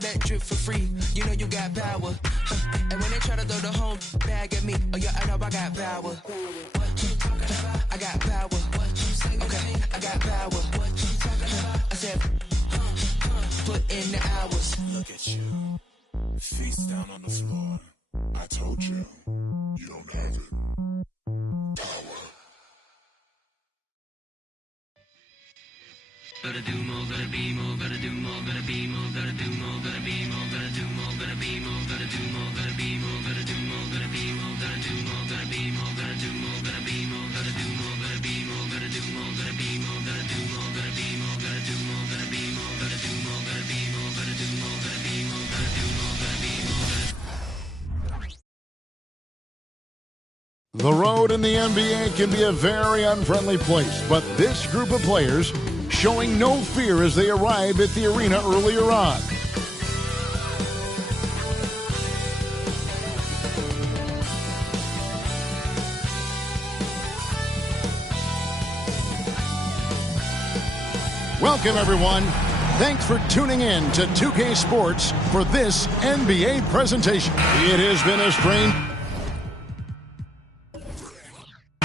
that drip for free. You know you got power. And when they try to throw the home bag at me, oh yeah, I know I got power. What you talking about? I got power. What you say? Okay, I got power. What you talking about? I said, put in the hours. Look at you. Face down on the floor. I told you. You don't have it. Power. Gotta do more, gotta be more, gotta do more, gotta be more, gotta do more, gotta be more, gotta do more, gotta be more, gotta do more, gotta be more, gotta do more, gotta be more, gotta do more, gotta be more, gotta do more, gotta be more, gotta do more, gotta be more, gotta do more, gotta be more, gotta do more, gotta be more, gotta do more, gotta be more, gotta do more, gotta be more, gotta do more, gotta be more, gotta do more, gotta be more. The road in the NBA can be a very unfriendly place, but this group of players showing no fear as they arrive at the arena earlier on. Welcome, everyone. Thanks for tuning in to 2K Sports for this NBA presentation. It has been a strange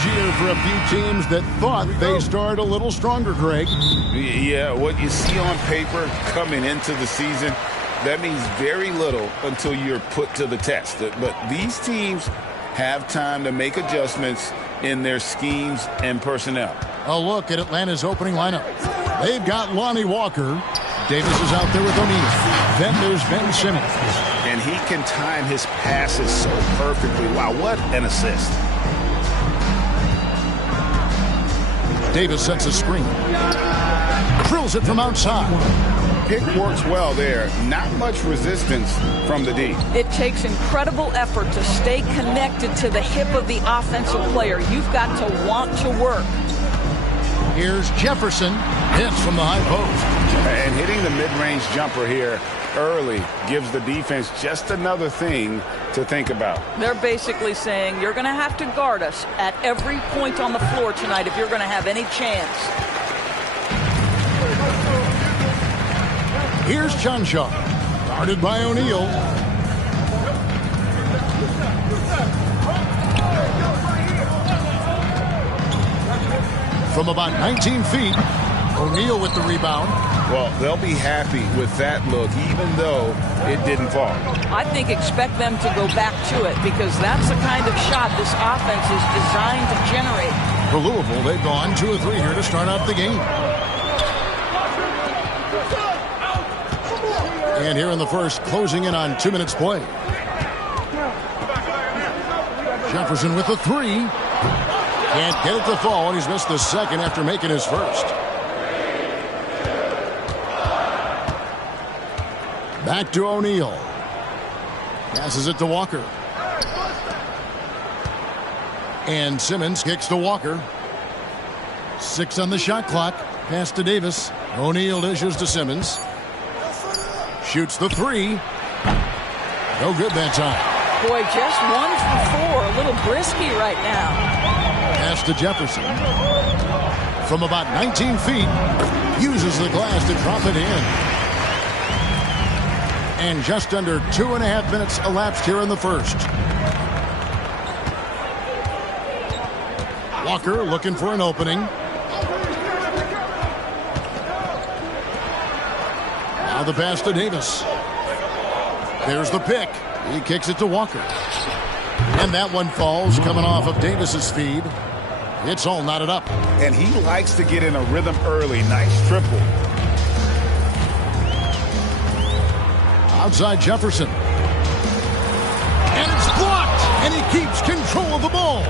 year for a few teams that thought they started a little stronger, Greg. Yeah, what you see on paper coming into the season, that means very little until you're put to the test. But these teams have time to make adjustments in their schemes and personnel. A look at Atlanta's opening lineup. They've got Lonnie Walker. Davis is out there with O'Neal. Then there's Ben Simmons. And he can time his passes so perfectly. Wow, what an assist. Davis sets a screen. Drills it from outside. Pick works well there. Not much resistance from the D. It takes incredible effort to stay connected to the hip of the offensive player. You've got to want to work. Here's Jefferson. Hits from the high post. And hitting the mid-range jumper here early gives the defense just another thing to think about. They're basically saying you're going to have to guard us at every point on the floor tonight if you're going to have any chance. Here's Chanshaw. Guarded by O'Neal. From about 19 feet, O'Neal with the rebound. Well, they'll be happy with that look, even though it didn't fall. I think expect them to go back to it because that's the kind of shot this offense is designed to generate. For Louisville, they've gone 2 of 3 here to start out the game. And here in the first, closing in on 2 minutes play. Jefferson with the 3. Can't get it to fall, and he's missed the second after making his first. Back to O'Neal. Passes it to Walker. And Simmons kicks to Walker. 6 on the shot clock. Pass to Davis. O'Neal dishes to Simmons. Shoots the 3. No good that time. Boy, just 1 for 4. A little brisky right now. Pass to Jefferson. From about 19 feet. Uses the glass to drop it in. And just under 2.5 minutes elapsed here in the first. Walker looking for an opening. Now the pass to Davis. There's the pick. He kicks it to Walker. And that one falls coming off of Davis's feed. It's all knotted up. And he likes to get in a rhythm early. Nice triple. Outside Jefferson. And it's blocked. And he keeps control of the ball.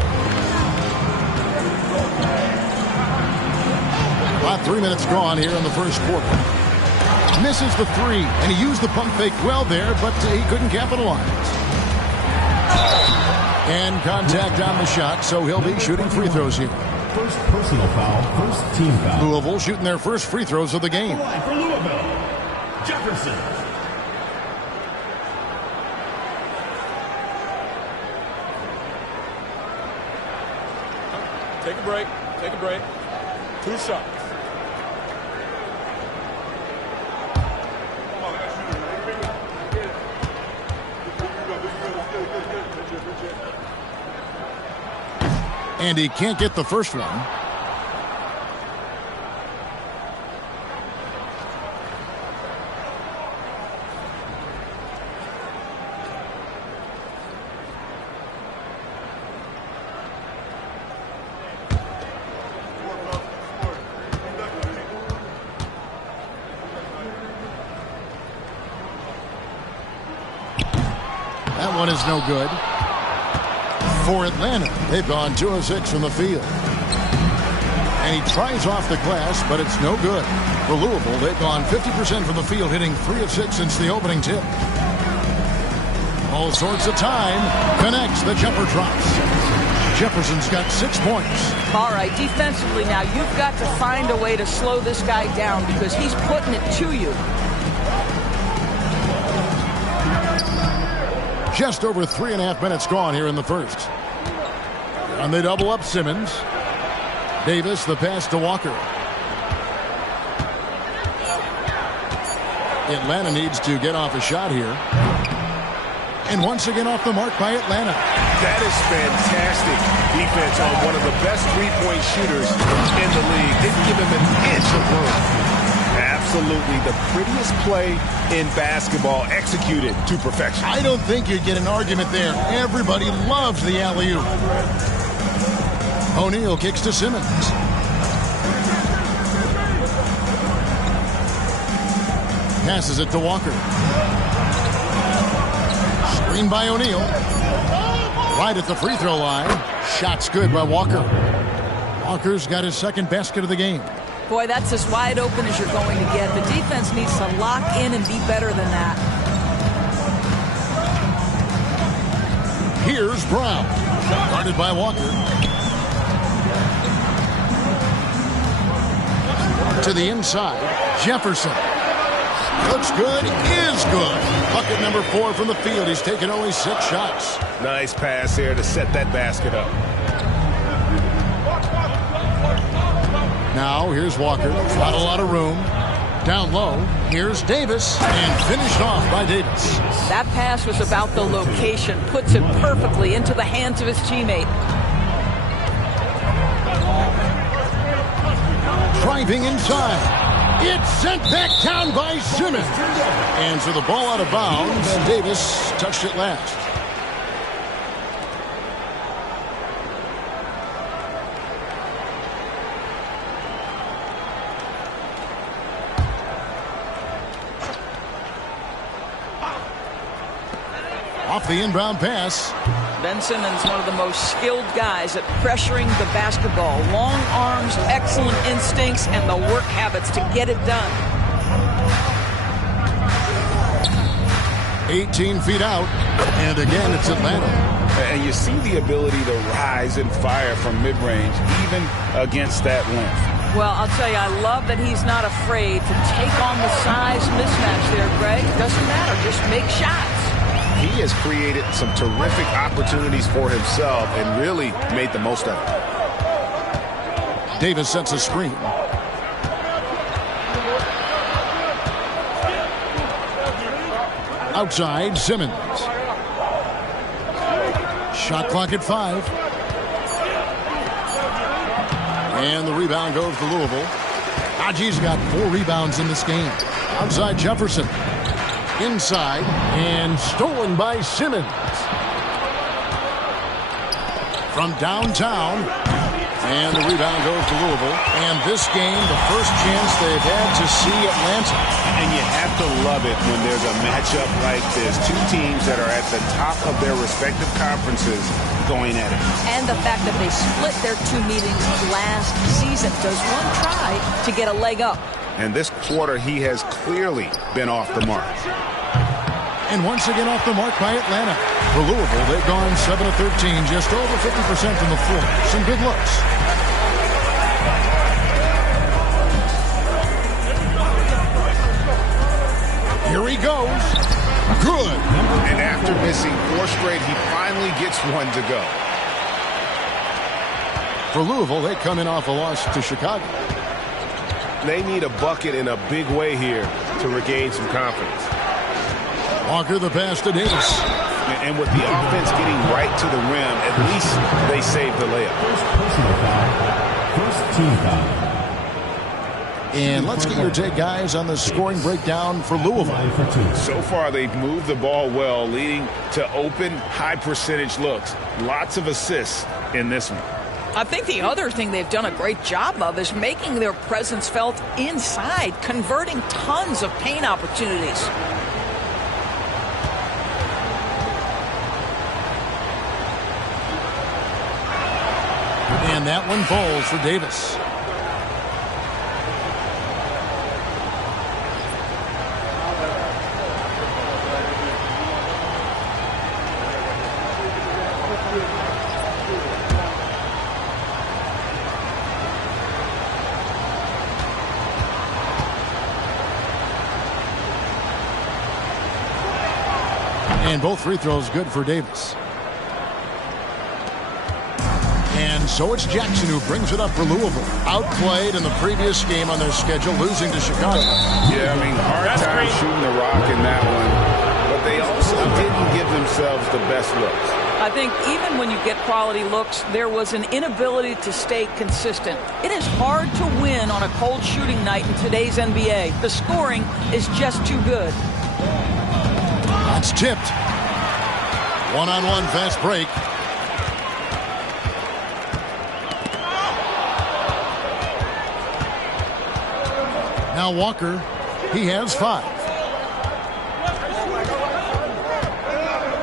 About 3 minutes gone here in the first quarter. Misses the 3. And he used the pump fake well there, but he couldn't capitalize. And contact on the shot, so he'll be shooting free throws here. First personal foul, first team foul. Louisville shooting their first free throws of the game. For Louisville, Jefferson. Take a break. Take a break. 2 shots. And he can't get the first one. That one is no good. For Atlanta, they've gone 2 of 6 from the field. And he tries off the glass, but it's no good. For Louisville, they've gone 50% from the field, hitting 3 of 6 since the opening tip. All sorts of time. Connects. The jumper drops. Jefferson's got 6 points. All right, defensively now, you've got to find a way to slow this guy down because he's putting it to you. Just over 3.5 minutes gone here in the first. And they double up Simmons. Davis, the pass to Walker. Atlanta needs to get off a shot here. And once again off the mark by Atlanta. That is fantastic defense on one of the best three-point shooters in the league. Didn't give him an inch of room. Absolutely the prettiest play in basketball, executed to perfection. I don't think you'd get an argument there. Everybody loves the alley-oop. O'Neal kicks to Simmons. Passes it to Walker. Screen by O'Neal. Right at the free throw line. Shot's good by Walker. Walker's got his second basket of the game. Boy, that's as wide open as you're going to get. The defense needs to lock in and be better than that. Here's Brown. Guarded by Walker. To the inside. Jefferson. Looks good. Is good. Bucket number 4 from the field. He's taken only 6 shots. Nice pass here to set that basket up. Now, here's Walker. Not a lot of room. Down low. Here's Davis. And finished off by Davis. That pass was about the location. Puts it perfectly into the hands of his teammate. Driving inside. It's sent back down by Simmons. And so the ball out of bounds. And Davis touched it last. Off the inbound pass. Ben Simmons, one of the most skilled guys at pressuring the basketball. Long arms, excellent instincts, and the work habits to get it done. 18 feet out. And again, it's Atlanta. And you see the ability to rise and fire from mid-range, even against that length. Well, I'll tell you, I love that he's not afraid to take on the size mismatch there, Greg. Doesn't matter. Just make shots. He has created some terrific opportunities for himself and really made the most of it. Davis sets a screen. Outside, Simmons. Shot clock at 5. And the rebound goes to Louisville. Haji's got 4 rebounds in this game. Outside, Jefferson. Inside, and stolen by Simmons. From downtown, and the rebound goes to Louisville. And this game, the first chance they've had to see Atlanta. And you have to love it when there's a matchup like this. Two teams that are at the top of their respective conferences going at it. And the fact that they split their 2 meetings last season. Does one try to get a leg up? And this quarter, he has clearly been off the mark. And once again off the mark by Atlanta. For Louisville, they've gone 7 of 13, just over 50% from the floor. Some good looks. Here he goes. Good. And after missing 4 straight, he finally gets one to go. For Louisville, they come in off a loss to Chicago. They need a bucket in a big way here to regain some confidence. Walker the pass to Davis. And with the offense getting right to the rim, at least they saved the layup. First personal foul. First team foul. And let's get your take, guys, on the scoring breakdown for Louisville. So far, they've moved the ball well, leading to open, high-percentage looks. Lots of assists in this one. I think the other thing they've done a great job of is making their presence felt inside, converting tons of paint opportunities. And that one falls for Davis. And both free throws good for Davis. And so it's Jackson who brings it up for Louisville. Outplayed in the previous game on their schedule, losing to Chicago. Yeah, I mean, hard time shooting the rock in that one. But they also didn't give themselves the best looks. I think even when you get quality looks, there was an inability to stay consistent. It is hard to win on a cold shooting night in today's NBA. The scoring is just too good. It's tipped. One-on-one fast break. Now Walker, he has 5.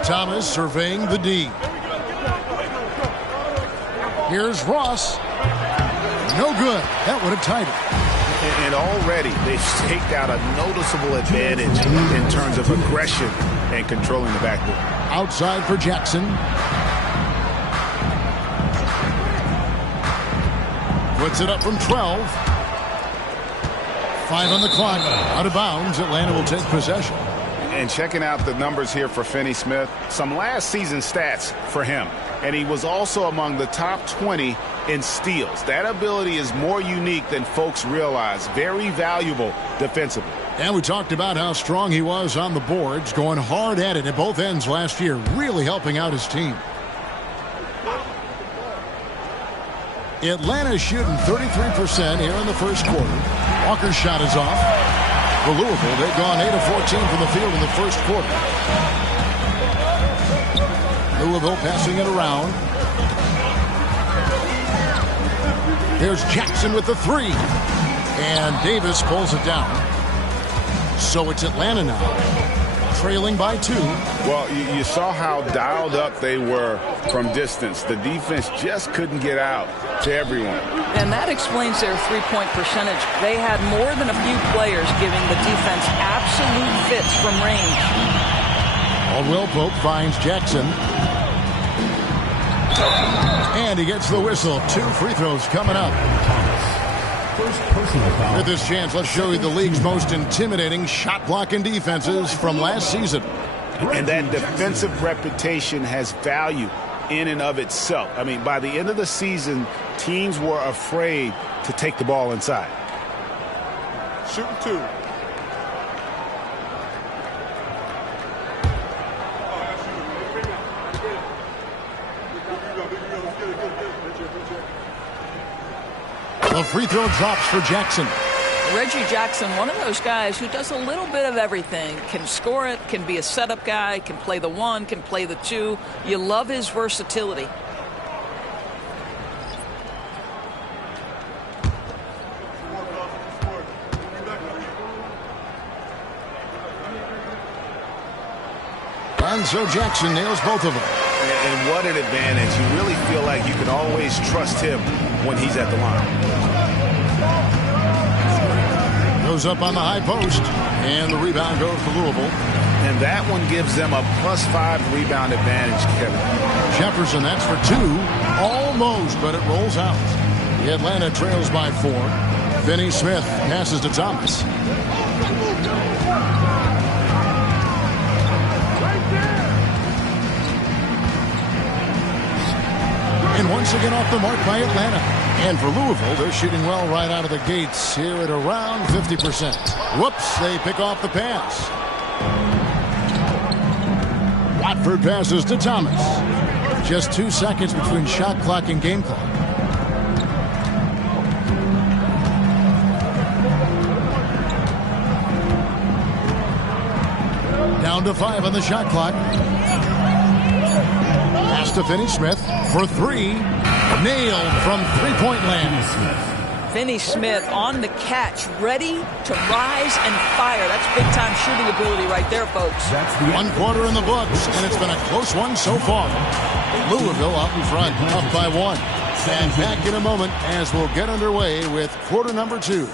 Thomas surveying the D. Here's Ross. No good. That would have tied it. And already they've staked out a noticeable advantage in terms of aggression and controlling the backboard. Outside for Jackson. Puts it up from 12. 5 on the clock. Out of bounds. Atlanta will take possession. And checking out the numbers here for Finney Smith, some last season stats for him. And he was also among the top 20 in steals. That ability is more unique than folks realize. Very valuable defensively. And we talked about how strong he was on the boards, going hard at it at both ends last year, really helping out his team. Atlanta shooting 33% here in the first quarter. Walker's shot is off. For Louisville, they've gone 8 of 14 from the field in the first quarter. Louisville passing it around. There's Jackson with the 3. And Davis pulls it down. So it's Atlanta now, trailing by 2. Well, you saw how dialed up they were from distance. The defense just couldn't get out to everyone. And that explains their three-point percentage. They had more than a few players giving the defense absolute fits from range. Caldwell Pope finds Jackson. And he gets the whistle. 2 free throws coming up. First personal foul. With this chance, let's show you the league's most intimidating shot blocking defenses from last season. And that defensive reputation has value in and of itself. I mean, by the end of the season, teams were afraid to take the ball inside. Shooting 2. The free throw drops for Jackson. Reggie Jackson, one of those guys who does a little bit of everything. Can score it, can be a setup guy, can play the 1, can play the 2. You love his versatility. And so Jackson nails both of them. And what an advantage. You really feel like you can always trust him when he's at the line. Goes up on the high post. And the rebound goes to Louisville. And that one gives them a +5 rebound advantage, Kevin. Jefferson, that's for 2. Almost, but it rolls out. The Atlanta trails by 4. Finney Smith passes to Thomas. And once again off the mark by Atlanta. And for Louisville, they're shooting well right out of the gates here at around 50%. Whoops, they pick off the pass. Watford passes to Thomas. Just 2 seconds between shot clock and game clock. Down to 5 on the shot clock. Pass to Finney-Smith for 3. Nailed from three-point land. Finney-Smith on the catch, ready to rise and fire. That's big-time shooting ability right there, folks. One quarter in the books, and it's been a close one so far. Louisville up in front, up by 1. And back in a moment as we'll get underway with quarter number 2.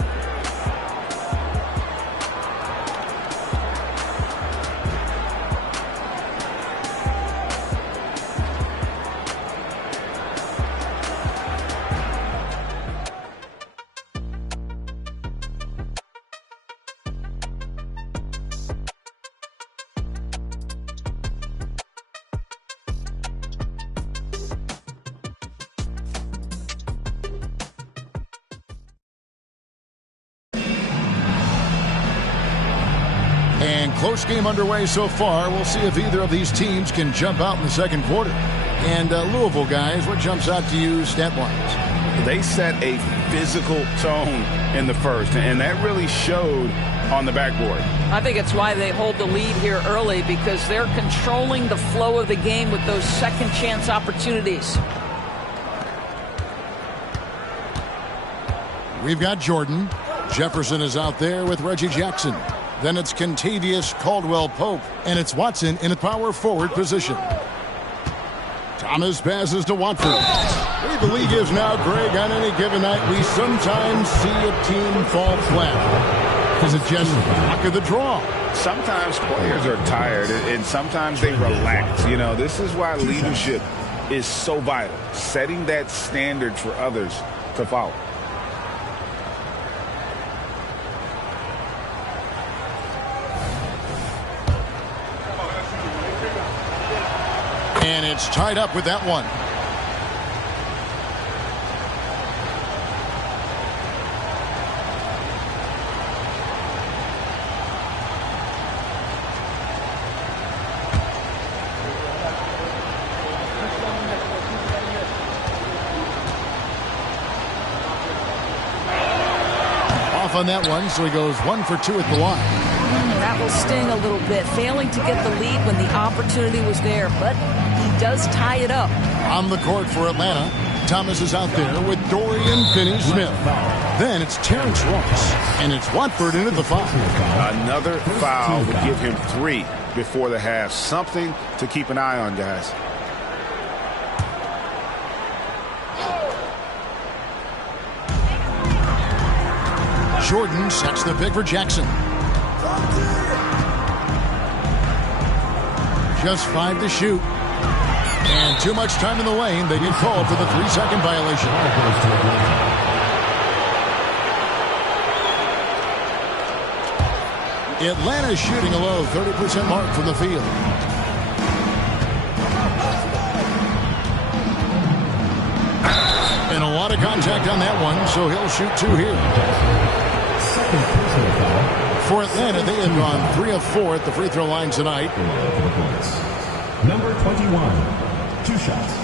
And close game underway so far. We'll see if either of these teams can jump out in the second quarter. And Louisville guys, what jumps out to you stat-wise? They set a physical tone in the first, and that really showed on the backboard. I think it's why they hold the lead here early, because they're controlling the flow of the game with those second chance opportunities. We've got Jordan. Jefferson is out there with Reggie Jackson. Then it's Kentavious Caldwell-Pope, and it's Watson in a power forward position. Thomas passes to Watford. The way the league is now, Greg, on any given night, we sometimes see a team fall flat. Is it just luck of the draw? Sometimes players are tired, and sometimes they relax. You know, this is why leadership is so vital, setting that standard for others to follow. And it's tied up with that one. Off on that one, so he goes 1 for 2 at the line. That will sting a little bit, failing to get the lead when the opportunity was there, but he does tie it up. On the court for Atlanta, Thomas is out there with Dorian Finney-Smith. Then it's Terrence Ross, and it's Watford into the foul. Another foul would give him 3 before the half. Something to keep an eye on, guys. Jordan sets the pick for Jackson. Just 5 to shoot. And too much time in the lane. They get called for the 3-second violation. Atlanta's shooting a low 30% mark from the field. And a lot of contact on that one, so he'll shoot 2 here. For Atlanta, they have gone 3 of 4 at the free throw line tonight. Number 21, 2 shots.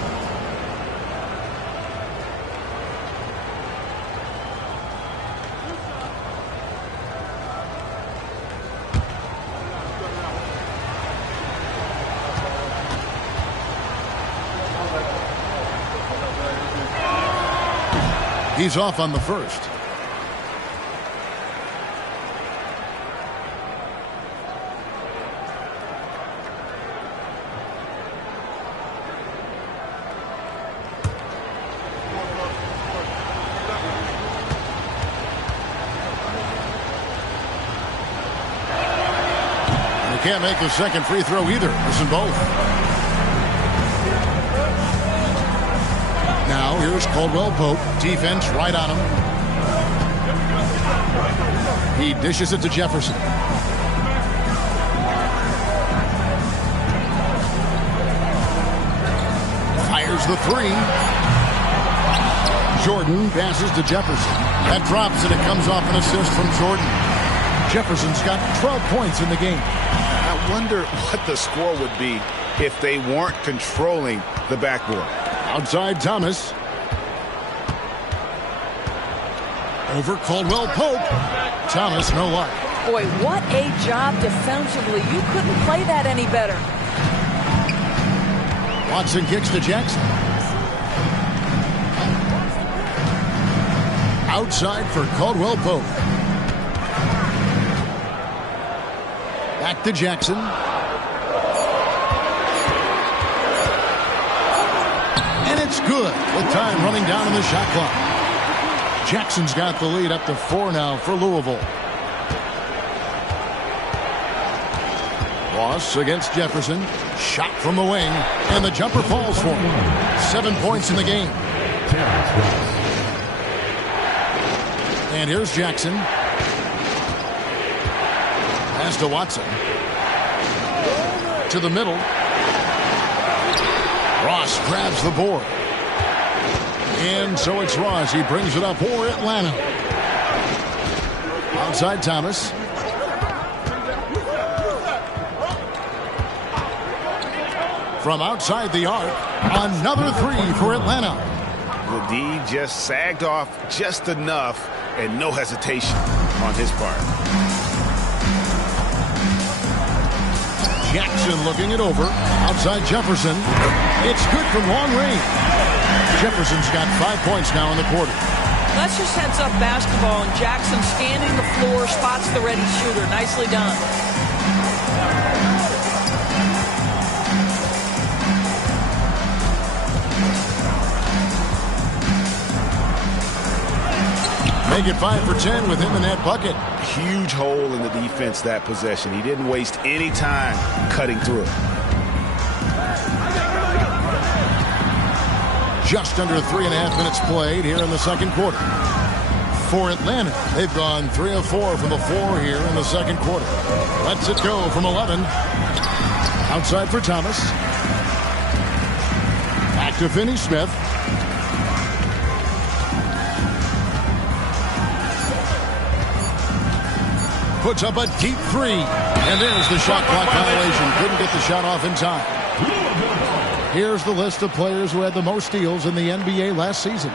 He's off on the first. Can't make the second free throw either. Missing both. Now here's Caldwell-Pope. Defense right on him. He dishes it to Jefferson. Fires the 3. Jordan passes to Jefferson. That drops and it comes off an assist from Jordan. Jefferson's got 12 points in the game. I wonder what the score would be if they weren't controlling the backboard. Outside Thomas. Over Caldwell Pope. Thomas, no luck. Boy, what a job defensively. You couldn't play that any better. Watson kicks to Jackson. Outside for Caldwell Pope. Back to Jackson. And it's good with time running down in the shot clock. Jackson's got the lead up to 4 now for Louisville. Ross against Jefferson. Shot from the wing. And the jumper falls for him. 7 points in the game. And here's Jackson. Pass to Watson. To the middle. Ross grabs the board. And so it's Ross. He brings it up for Atlanta. Outside Thomas. From outside the arc, another 3 for Atlanta. The D just sagged off just enough and no hesitation on his part. Jackson looking it over. Outside Jefferson. It's good from long range. Jefferson's got 5 points now in the quarter. That's just heads-up basketball, and Jackson scanning the floor, spots the ready shooter. Nicely done. Make it 5 for 10 with him in that bucket. Huge hole in the defense that possession. He didn't waste any time cutting through it. Just under 3.5 minutes played here in the second quarter. For Atlanta, they've gone 3 of 4 from the floor here in the second quarter. Lets it go from 11. Outside for Thomas. Back to Finney-Smith. Puts up a deep 3. And there's the shot clock violation. Couldn't get the shot off in time. Here's the list of players who had the most steals in the NBA last season.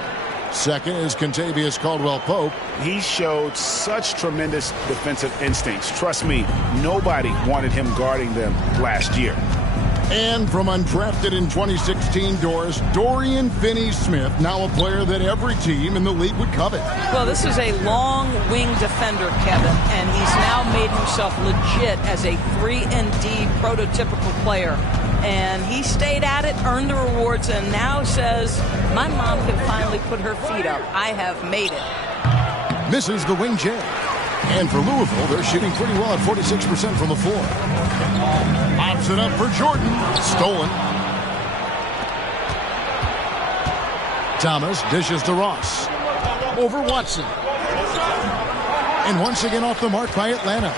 Second is Kentavious Caldwell-Pope. He showed such tremendous defensive instincts. Trust me, nobody wanted him guarding them last year. And from undrafted in 2016 doors, Dorian Finney-Smith, now a player that every team in the league would covet. Well, this is a long wing defender, Kevin, and he's now made himself legit as a 3-and-D prototypical player. And he stayed at it, earned the rewards, and now says, my mom can finally put her feet up. I have made it. Misses the wing jam. And for Louisville, they're shooting pretty well at 46% from the floor. Pops it up for Jordan. Stolen. Thomas dishes to Ross. Over Watson. And once again off the mark by Atlanta.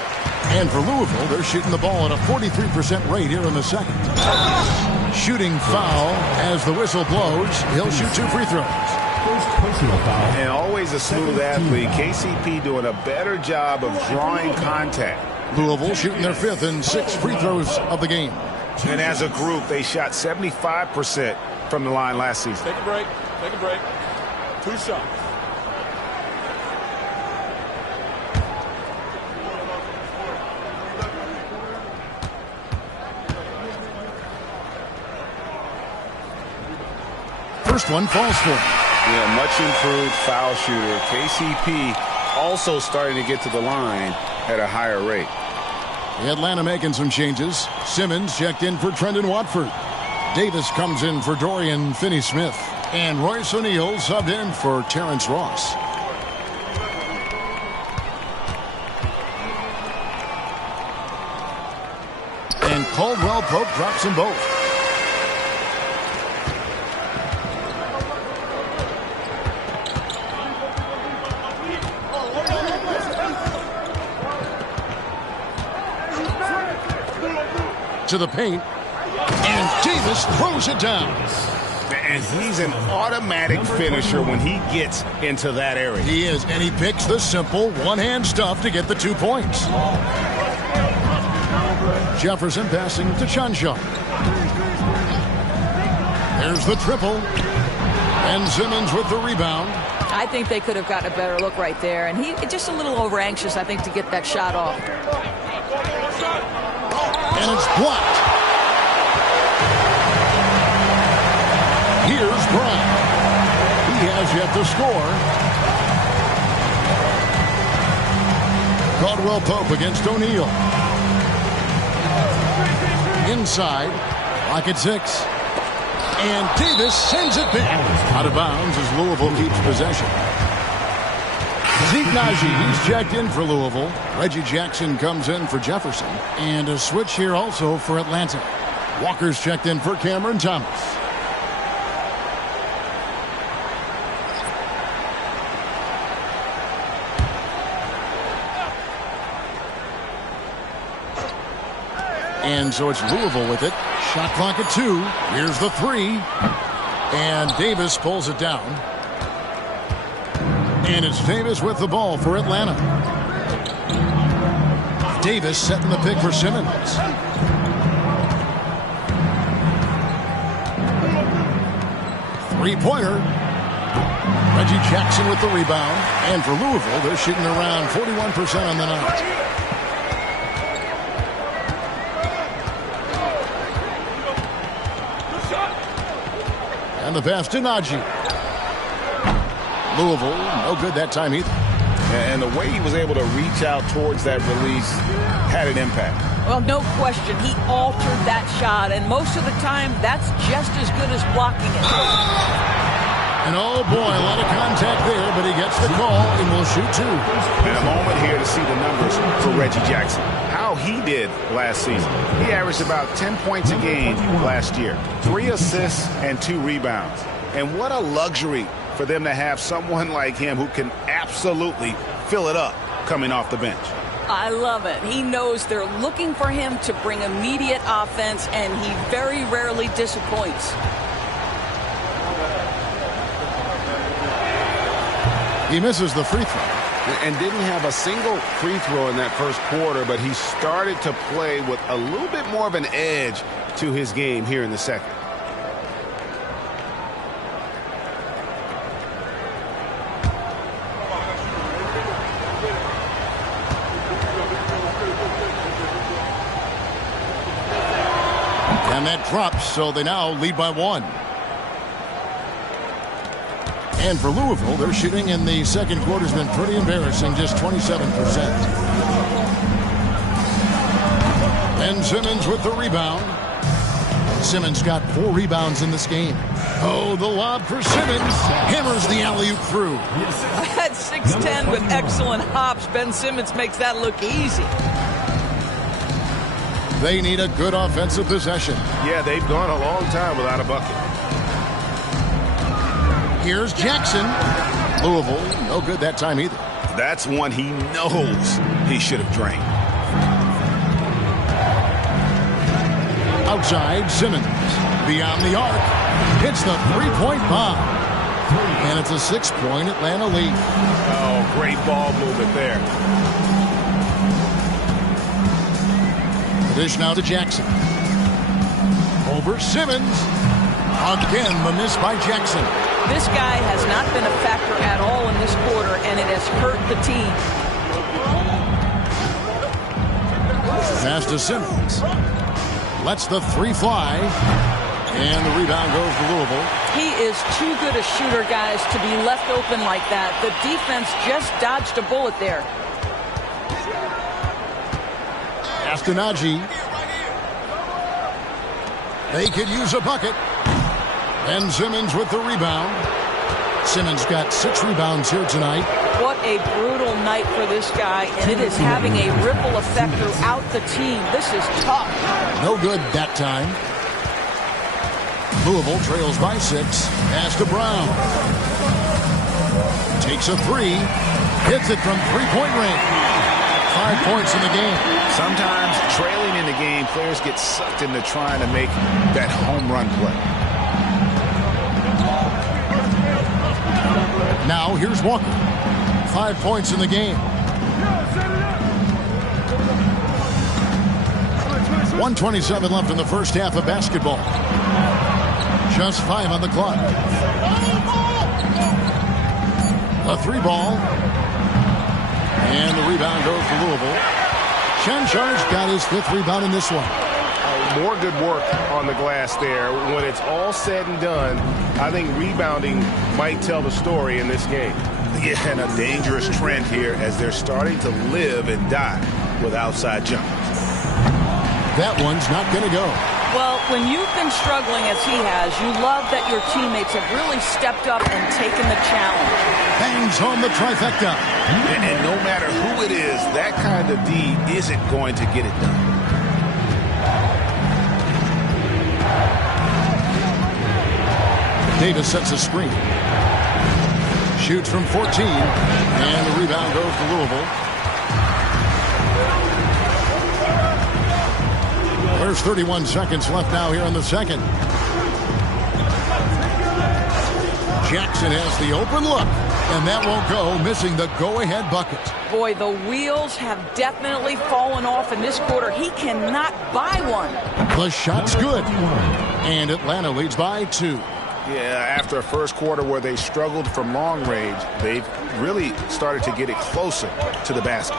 And for Louisville, they're shooting the ball at a 43% rate here in the second. Shooting foul as the whistle blows. He'll shoot 2 free throws. And always a smooth athlete. KCP doing a better job of drawing contact. Louisville shooting their 5th and 6th free throws of the game. And as a group, they shot 75% from the line last season. Take a break. Take a break. 2 shots. First one falls for him. Yeah, much improved foul shooter. KCP also starting to get to the line at a higher rate. Atlanta making some changes. Simmons checked in for Trendon Watford. Davis comes in for Dorian Finney-Smith. And Royce O'Neal subbed in for Terrence Ross. And Caldwell-Pope drops them both. To the paint, and Davis throws it down. And he's an automatic finisher when he gets into that area. He is, and he picks the simple one-hand stuff to get the 2 points. Jefferson passing to Chanshaw. There's the triple. And Simmons with the rebound. I think they could have gotten a better look right there. And he just a little over anxious, I think, to get that shot off. And it's blocked. Here's Bryant. He has yet to score. Caldwell Pope against O'Neal. Inside. Lock at 6. And Davis sends it back. Out of bounds as Louisville keeps possession. Zeke Naji, he's checked in for Louisville. Reggie Jackson comes in for Jefferson. And a switch here also for Atlanta. Walker's checked in for Cameron Thomas. And so it's Louisville with it. Shot clock at 2. Here's the 3. And Davis pulls it down. And it's Davis with the ball for Atlanta. Davis setting the pick for Simmons. Three-pointer. Reggie Jackson with the rebound. And for Louisville, they're shooting around 41% on the night. And the pass to Naji. Louisville, no good that time either. And the way he was able to reach out towards that release had an impact. Well, no question. He altered that shot, and most of the time, that's just as good as blocking it. And oh boy, a lot of contact there, but he gets the call and will shoot 2. And a moment here to see the numbers for Reggie Jackson. How he did last season. He averaged about 10 points a game last year. 3 assists and 2 rebounds. And what a luxury for them to have someone like him who can absolutely fill it up coming off the bench. I love it. He knows they're looking for him to bring immediate offense, and he very rarely disappoints. He misses the free throw. And didn't have a single free throw in that first quarter, but he started to play with a little bit more of an edge to his game here in the second. And that drops, so they now lead by 1. And for Louisville, their shooting in the second quarter has been pretty embarrassing, just 27%. Ben Simmons with the rebound. Simmons got 4 rebounds in this game. Oh, the lob for Simmons. Hammers the alley-oop through. At 6'10" with excellent hops, Ben Simmons makes that look easy. They need a good offensive possession. Yeah, they've gone a long time without a bucket. Here's Jackson. Louisville, no good that time either. That's one he knows he should have drained. Outside, Simmons. Beyond the arc. Hits the three-point bomb. And it's a 6-point Atlanta lead. Oh, great ball movement there. Dish now to Jackson. Over Simmons. Again, the miss by Jackson. This guy has not been a factor at all in this quarter, and it has hurt the team. Pass to Simmons. Lets the 3 fly. And the rebound goes to Louisville. He is too good a shooter, guys, to be left open like that. The defense just dodged a bullet there. Pass to Naji. They could use a bucket. And Simmons with the rebound. Simmons got 6 rebounds here tonight. What a brutal night for this guy, and it is having a ripple effect throughout the team. This is tough. No good that time. Louisville trails by 6. Pass to Brown. Takes a 3. Hits it from three-point range. 5 points in the game. Sometimes trailing in the game, players get sucked into trying to make that home run play. Now here's Walker. 5 points in the game. 1:27 left in the first half of basketball. Just 5 on the clock. A 3-ball. And the rebound goes to Louisville. Chanchar's got his 5th rebound in this one. More good work on the glass there. When it's all said and done, I think rebounding might tell the story in this game. Yeah, and a dangerous trend here as they're starting to live and die with outside jumpers. That one's not going to go. Well, when you've been struggling as he has, you love that your teammates have really stepped up and taken the challenge. Bangs home the trifecta. And no matter who it is, that kind of D isn't going to get it done. Davis sets a screen. Shoots from 14. And the rebound goes to Louisville. There's 31 seconds left now here in the second. Jackson has the open look. And that won't go, missing the go-ahead bucket. Boy, the wheels have definitely fallen off in this quarter. He cannot buy one. The shot's good. And Atlanta leads by 2. Yeah, after a first quarter where they struggled from long range, they've really started to get it closer to the basket.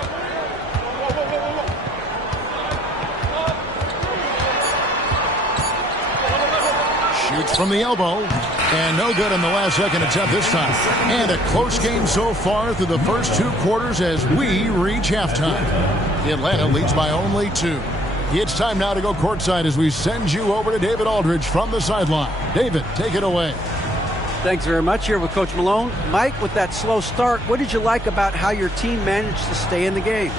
Shoots from the elbow. And no good in the last second attempt this time. And a close game so far through the first 2 quarters as we reach halftime. Atlanta leads by only 2. It's time now to go courtside as we send you over to David Aldridge from the sideline. David, take it away. Thanks very much. Here with Coach Malone. Mike, with that slow start, what did you like about how your team managed to stay in the game?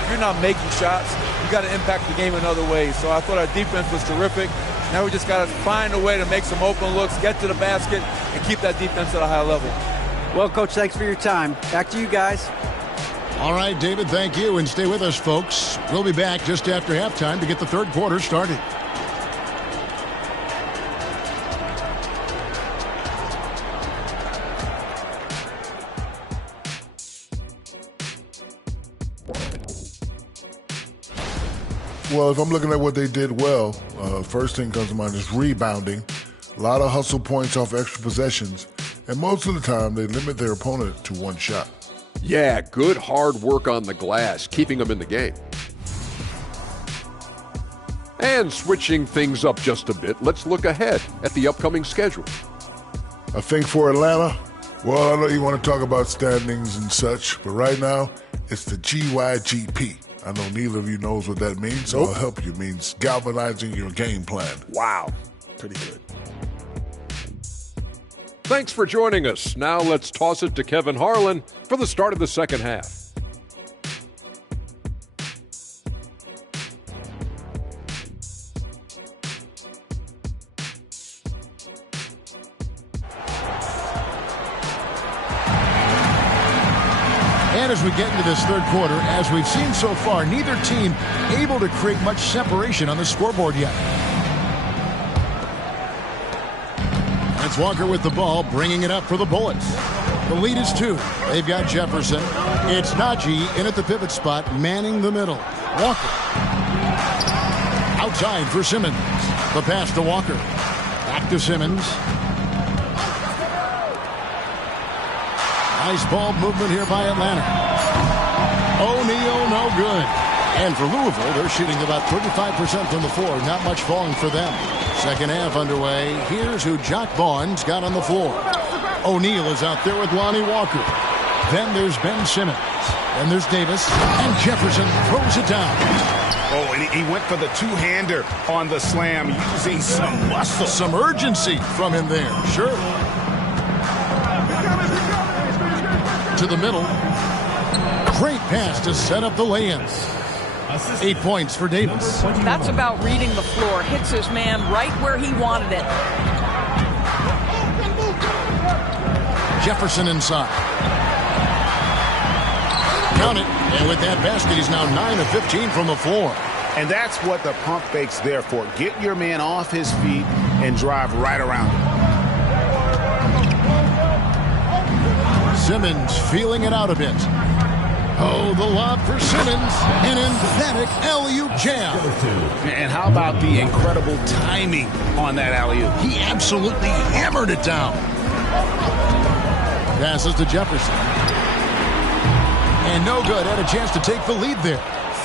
If you're not making shots, you got to impact the game in other ways. So I thought our defense was terrific. Now we just got to find a way to make some open looks, get to the basket, and keep that defense at a high level. Well, Coach, thanks for your time. Back to you guys. All right, David, thank you. And stay with us, folks. We'll be back just after halftime to get the third quarter started. Well, if I'm looking at what they did well, first thing comes to mind is rebounding. A lot of hustle points off extra possessions. And most of the time, they limit their opponent to 1 shot. Yeah, good hard work on the glass, keeping them in the game. And switching things up just a bit, let's look ahead at the upcoming schedule. I think for Atlanta, well, I know you want to talk about standings and such, but right now, it's the GYGP. I know neither of you knows what that means, so I'll help you. It means galvanizing your game plan. Wow, pretty good. Thanks for joining us. Now let's toss it to Kevin Harlan for the start of the second half. And as we get into this third quarter, as we've seen so far, neither team able to create much separation on the scoreboard yet. It's Walker with the ball, bringing it up for the Bullets. The lead is 2. They've got Jefferson. It's Najee in at the pivot spot, manning the middle. Walker. Outside for Simmons. The pass to Walker. Back to Simmons. Nice ball movement here by Atlanta. O'Neal, no good. And for Louisville, they're shooting about 35% from the floor. Not much falling for them. Second half underway. Here's who Jock Vaughn's got on the floor. O'Neal is out there with Lonnie Walker. Then there's Ben Simmons. Then there's Davis. And Jefferson throws it down. Oh, and he went for the two-hander on the slam, using some muscle. Some urgency from him there. Sure. To the middle. Great pass to set up the lay-in. 8 points for Davis. That's about reading the floor. Hits his man right where he wanted it. Jefferson inside. Count it. And with that basket, he's now 9 of 15 from the floor. And that's what the pump fake's there for. Get your man off his feet and drive right around him. Simmons feeling it out a bit. Oh, the lob for Simmons. An emphatic alley-oop jam. And how about the incredible timing on that alley-oop? He absolutely hammered it down. Passes to Jefferson. And no good. Had a chance to take the lead there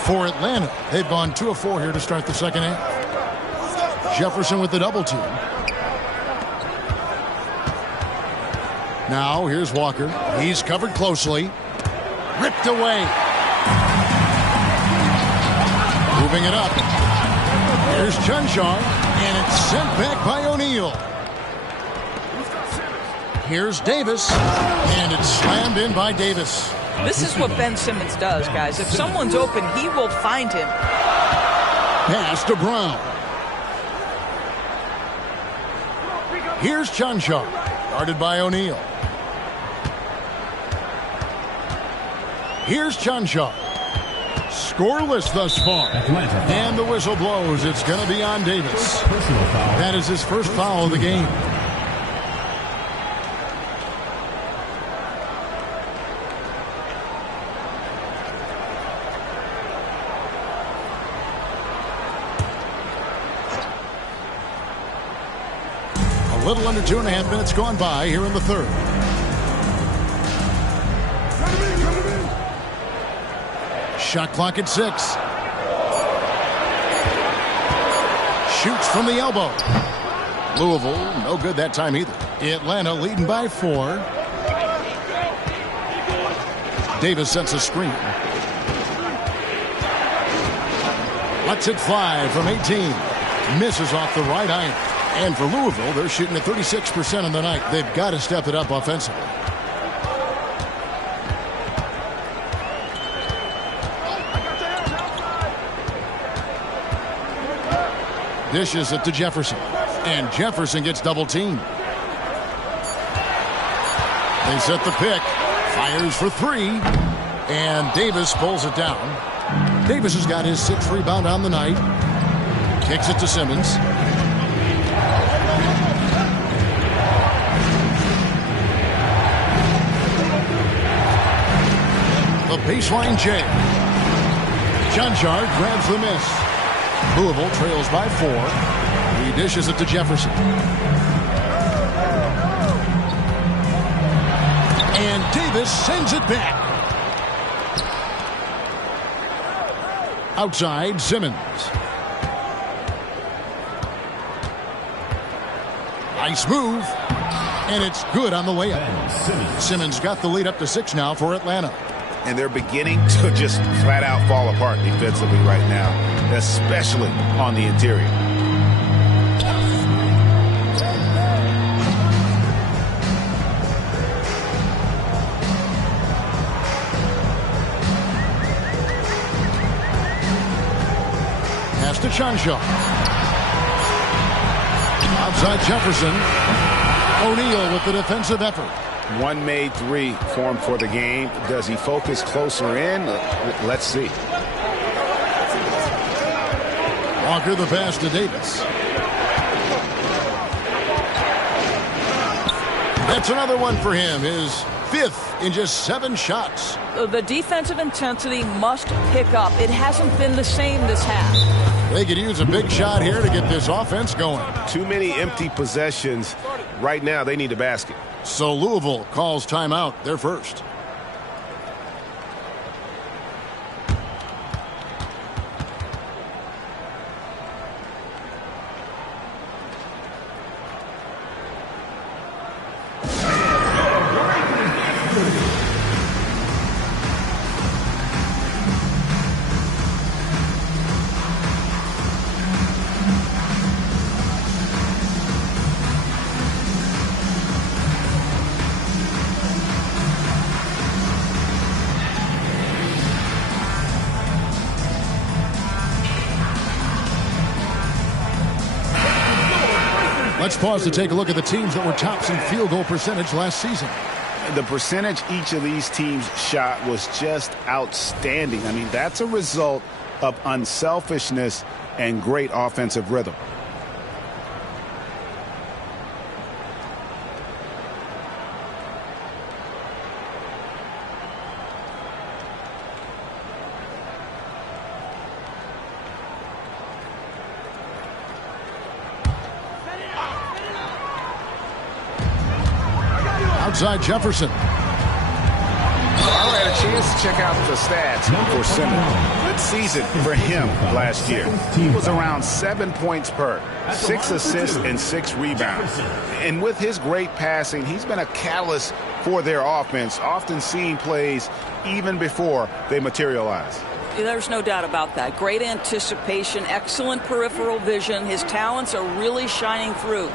for Atlanta. They've gone 2 of 4 here to start the second half. Jefferson with the double team. Now here's Walker. He's covered closely. Ripped away. Moving it up. Here's Chunchar. And it's sent back by O'Neal. Here's Davis. And it's slammed in by Davis. This is what Ben Simmons does, guys. If someone's open, he will find him. Pass to Brown. Here's Chunchar. Guarded by O'Neal. Here's Chunchar. Scoreless thus far. And the whistle blows. It's going to be on Davis. That is his first foul of the game. A little under 2.5 minutes gone by here in the third. Shot clock at 6. Shoots from the elbow. Louisville, no good that time either. Atlanta leading by 4. Davis sets a screen. Lets it fly from 18. Misses off the right iron. And for Louisville, they're shooting at 36% on the night. They've got to step it up offensively. Dishes it to Jefferson. And Jefferson gets double teamed. They set the pick. Fires for 3. And Davis pulls it down. Davis has got his 6th rebound on the night. Kicks it to Simmons. The baseline J. Chunchar grabs the miss. Louisville trails by 4. He dishes it to Jefferson. And Davis sends it back. Outside, Simmons. Nice move. And it's good on the way up. Simmons got the lead up to 6 now for Atlanta. And they're beginning to just flat out fall apart defensively right now, especially on the interior. Pass to Chunchar. Outside Jefferson. O'Neal with the defensive effort. One made 3 formed for the game. Does he focus closer in? Let's see. Walker the pass to Davis. That's another one for him. His 5th in just 7 shots. The defensive intensity must pick up. It hasn't been the same this half. They could use a big shot here to get this offense going. Too many empty possessions. Right now, they need a basket. So Louisville calls timeout, their first. Let's pause to take a look at the teams that were tops in field goal percentage last season. The percentage each of these teams shot was just outstanding. I mean, that's a result of unselfishness and great offensive rhythm. Outside Jefferson. I had a chance to check out the stats for Simmons. Good season for him last year. He was around 7 points per, 6 assists, and 6 rebounds. And with his great passing, he's been a catalyst for their offense, often seeing plays even before they materialize. There's no doubt about that. Great anticipation, excellent peripheral vision. His talents are really shining through.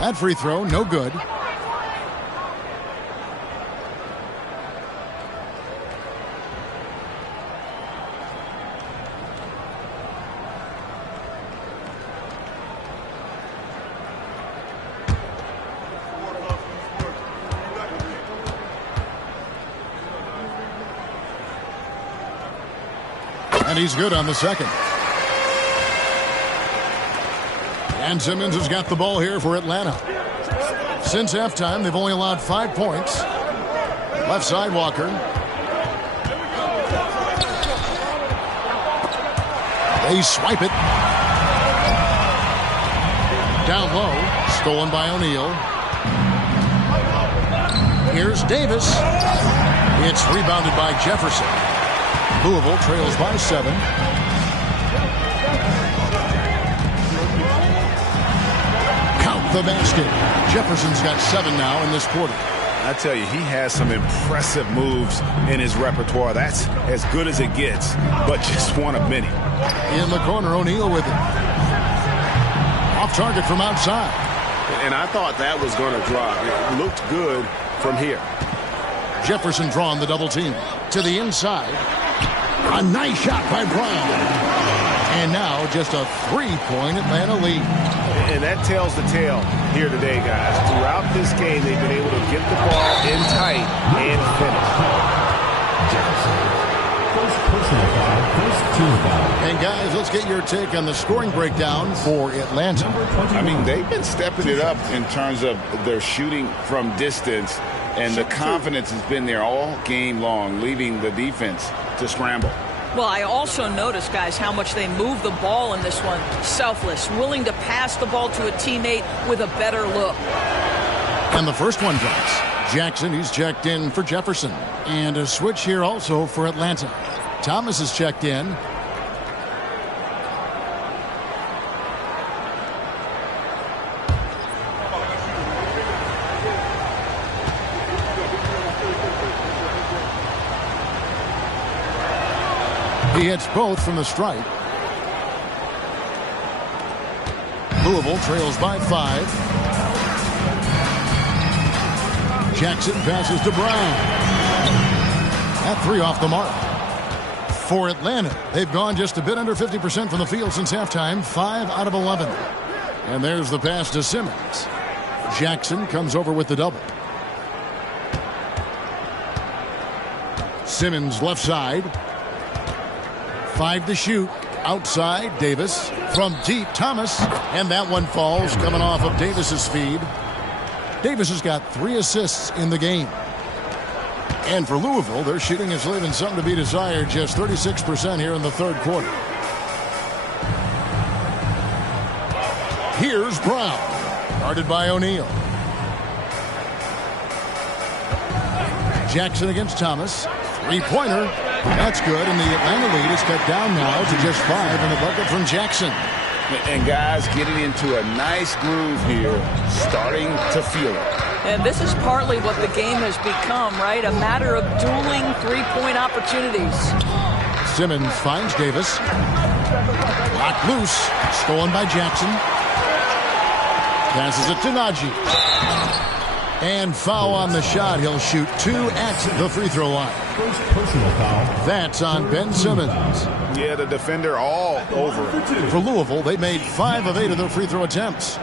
That free throw, no good. And he's good on the second. And Simmons has got the ball here for Atlanta. Since halftime, they've only allowed 5 points. Left side, Walker. They swipe it. Down low, stolen by O'Neal. Here's Davis. It's rebounded by Jefferson. Louisville trails by 7. Count the basket. Jefferson's got 7 now in this quarter. I tell you, he has some impressive moves in his repertoire. That's as good as it gets, but just one of many. In the corner, O'Neal with it. Off target from outside. And I thought that was going to drop. It looked good from here. Jefferson drawn the double team. To the inside. A nice shot by Brown. And now just a 3-point Atlanta lead. And that tells the tale here today, guys. Throughout this game, they've been able to get the ball in tight and finish. And guys, let's get your take on the scoring breakdown for Atlanta. I mean, they've been stepping it up in terms of their shooting from distance, and the confidence has been there all game long, leaving the defense to scramble. Well, I also noticed, guys, how much they move the ball in this one. Selfless, willing to pass the ball to a teammate with a better look. And the first one drops. Jackson, he's checked in for Jefferson. And a switch here also for Atlanta. Thomas is checked in. He hits both from the stripe. Louisville trails by 5. Jackson passes to Brown. That 3 off the mark. For Atlanta, they've gone just a bit under 50% from the field since halftime, 5 out of 11. And there's the pass to Simmons. Jackson comes over with the double. Simmons left side. 5 to shoot. Outside, Davis. From deep, Thomas. And that one falls, coming off of Davis's feed. Davis has got 3 assists in the game. And for Louisville, their shooting is leaving something to be desired. Just 36% here in the third quarter. Here's Brown. Guarded by O'Neal. Jackson against Thomas. 3-pointer. That's good, and the Atlanta lead is cut down now to just 5 in the bucket from Jackson. And guys getting into a nice groove here, starting to feel it. And this is partly what the game has become, right? A matter of dueling 3-point opportunities. Simmons finds Davis. Locked loose. Stolen by Jackson. Passes it to Najee. And foul on the shot. He'll shoot 2 at the free throw line. First personal foul. That's on Ben Simmons. Yeah, the defender all over it. For Louisville, they made 5 of 8 of their free throw attempts.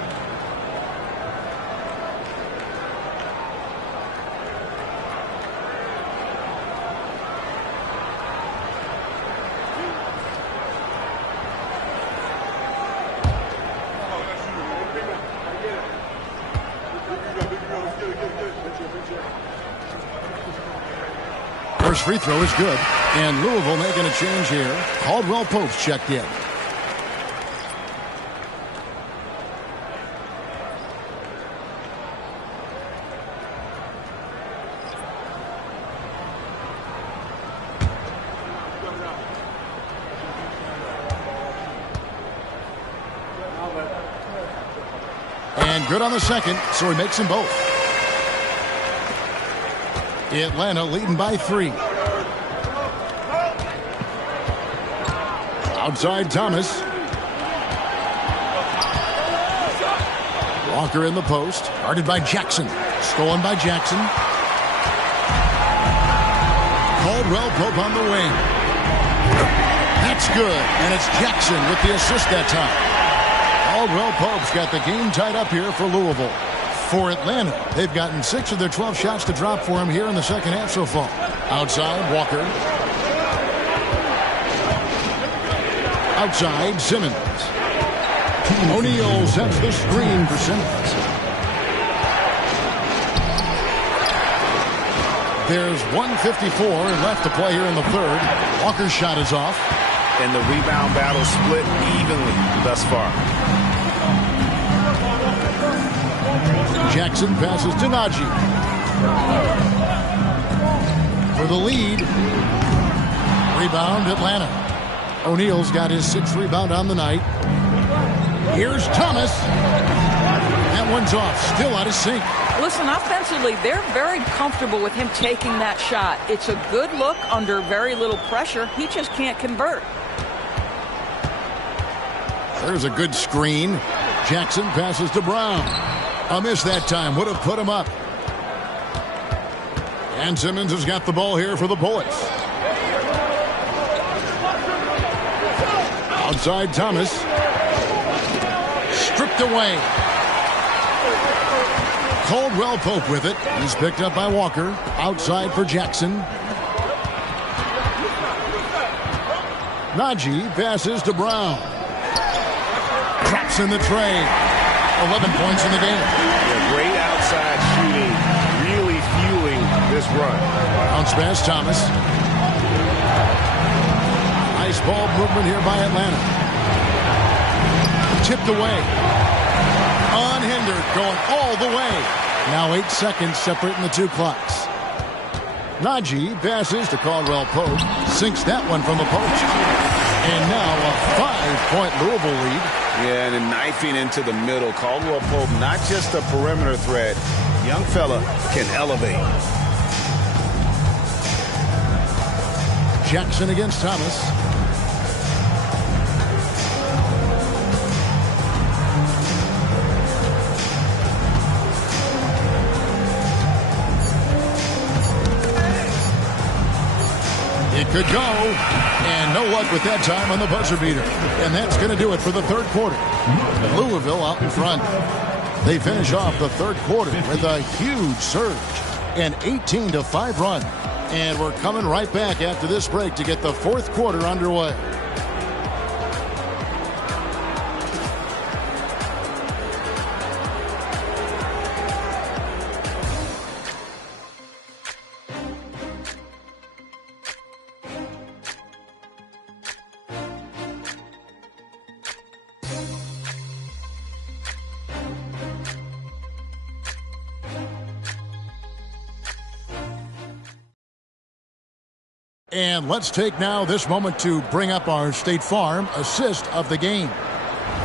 First free throw is good. And Louisville making a change here. Caldwell Pope's checked in. And good on the second, so he makes them both. Atlanta leading by 3. Outside Thomas. Walker in the post. Guarded by Jackson. Stolen by Jackson. Caldwell Pope on the wing. That's good. And it's Jackson with the assist that time. Caldwell Pope's got the game tied up here for Louisville. For Atlanta, they've gotten 6 of their 12 shots to drop for him here in the second half so far. Outside, Walker. Outside, Simmons. O'Neal sets the screen for Simmons. There's 1:54 left to play here in the third. Walker's shot is off. And the rebound battle split evenly thus far. Jackson passes to Najee. For the lead. Rebound, Atlanta. O'Neal's got his 6th rebound on the night. Here's Thomas. That one's off. Still out of sync. Listen, offensively, they're very comfortable with him taking that shot. It's a good look under very little pressure. He just can't convert. There's a good screen. Jackson passes to Brown. A miss that time. Would have put him up. And Simmons has got the ball here for the Bullets. Outside Thomas. Stripped away. Caldwell Pope with it. He's picked up by Walker. Outside for Jackson. Najee passes to Brown. Drops in the tray. 11 points in the game. Yeah, great outside shooting. Really fueling this run. Bounce pass, Thomas. Nice ball movement here by Atlanta. Tipped away. Unhindered, going all the way. Now 8 seconds separating the 2 clocks. Najee passes to Caldwell Pope. Sinks that one from the post. And now a 5-point Louisville lead. Yeah, and then knifing into the middle. Caldwell Pope, not just a perimeter threat. Young fella can elevate. Jackson against Thomas. It could go, and no luck with that time on the buzzer beater. And that's going to do it for the third quarter. Louisville out in front. They finish off the third quarter with a huge surge, an 18-5 run. And we're coming right back after this break to get the fourth quarter underway. And let's take now this moment to bring up our State Farm assist of the game.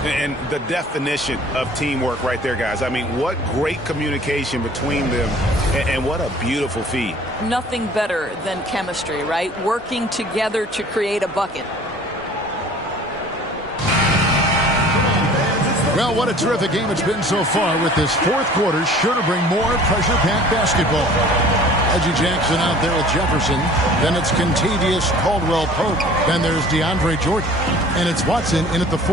And the definition of teamwork right there, guys. I mean, what great communication between them, and what a beautiful feed. Nothing better than chemistry, right? Working together to create a bucket. Well, what a terrific game it's been so far, with this fourth quarter sure to bring more pressure-packed basketball. Reggie Jackson out there with Jefferson. Then it's Contavious Caldwell Pope. Then there's DeAndre Jordan. And it's Watson in at the 4.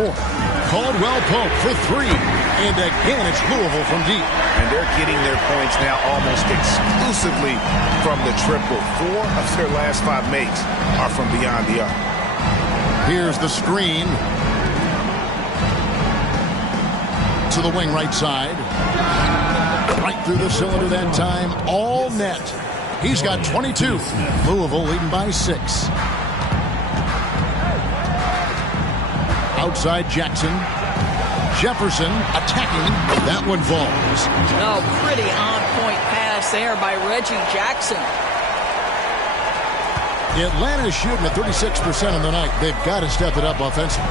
Caldwell Pope for 3. And again, it's Louisville from deep. And they're getting their points now almost exclusively from the triple. 4 of their last 5 makes are from beyond the arc. Here's the screen. To the wing right side. Right through the cylinder that time. All net. He's got 22. Louisville leading by 6. Outside Jackson. Jefferson attacking. That one falls. Oh, pretty on-point pass there by Reggie Jackson. Atlanta's shooting at 36% on the night. They've got to step it up offensively.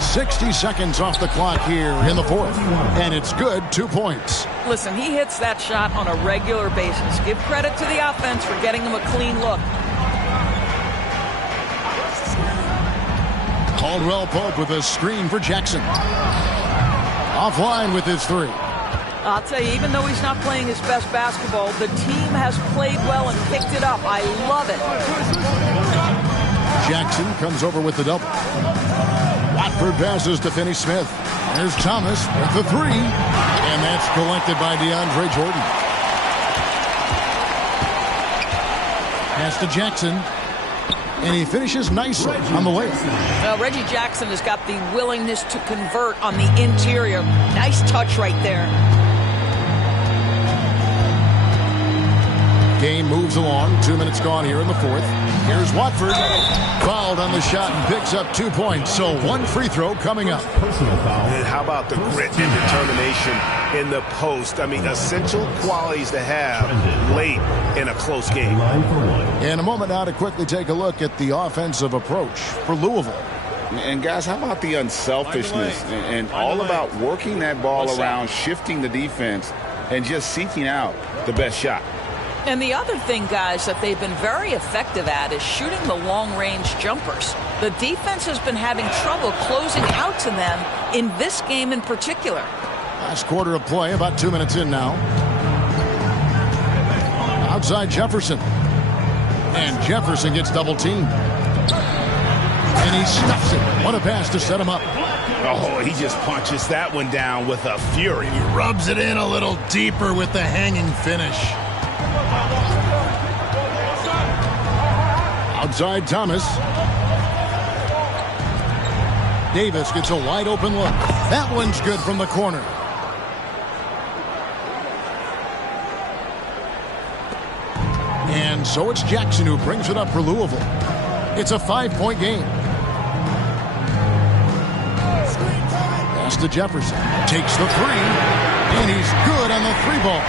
60 seconds off the clock here in the fourth. And it's good, 2 points. Listen, he hits that shot on a regular basis. Give credit to the offense for getting him a clean look. Caldwell Pope with a screen for Jackson. Offline with his 3. I'll tell you, even though he's not playing his best basketball, the team has played well and picked it up. I love it. Jackson comes over with the double. Watford passes to Finney Smith. There's Thomas with the 3. And that's collected by DeAndre Jordan. Pass to Jackson. And he finishes nicely on the layup. Reggie Jackson has got the willingness to convert on the interior. Nice touch right there. Game moves along. 2 minutes gone here in the fourth. Here's Watford. Fouled on the shot and picks up 2 points. So 1 free throw coming up. And how about the grit and determination in the post? I mean, essential qualities to have late in a close game. In a moment now to quickly take a look at the offensive approach for Louisville. And guys, how about the unselfishness and all about working that ball around, shifting the defense, and just seeking out the best shot. And the other thing, guys, that they've been very effective at is shooting the long-range jumpers. The defense has been having trouble closing out to them in this game in particular. Last quarter of play, about 2 minutes in now. Outside Jefferson. And Jefferson gets double-teamed. And he stuffs it. What a pass to set him up. Oh, he just punches that one down with a fury. He rubs it in a little deeper with the hanging finish. Outside Thomas. Davis gets a wide open look. That one's good from the corner. And so it's Jackson who brings it up for Louisville. It's a 5-point game. Pass to Jefferson. Takes the 3. And he's good on the 3-ball.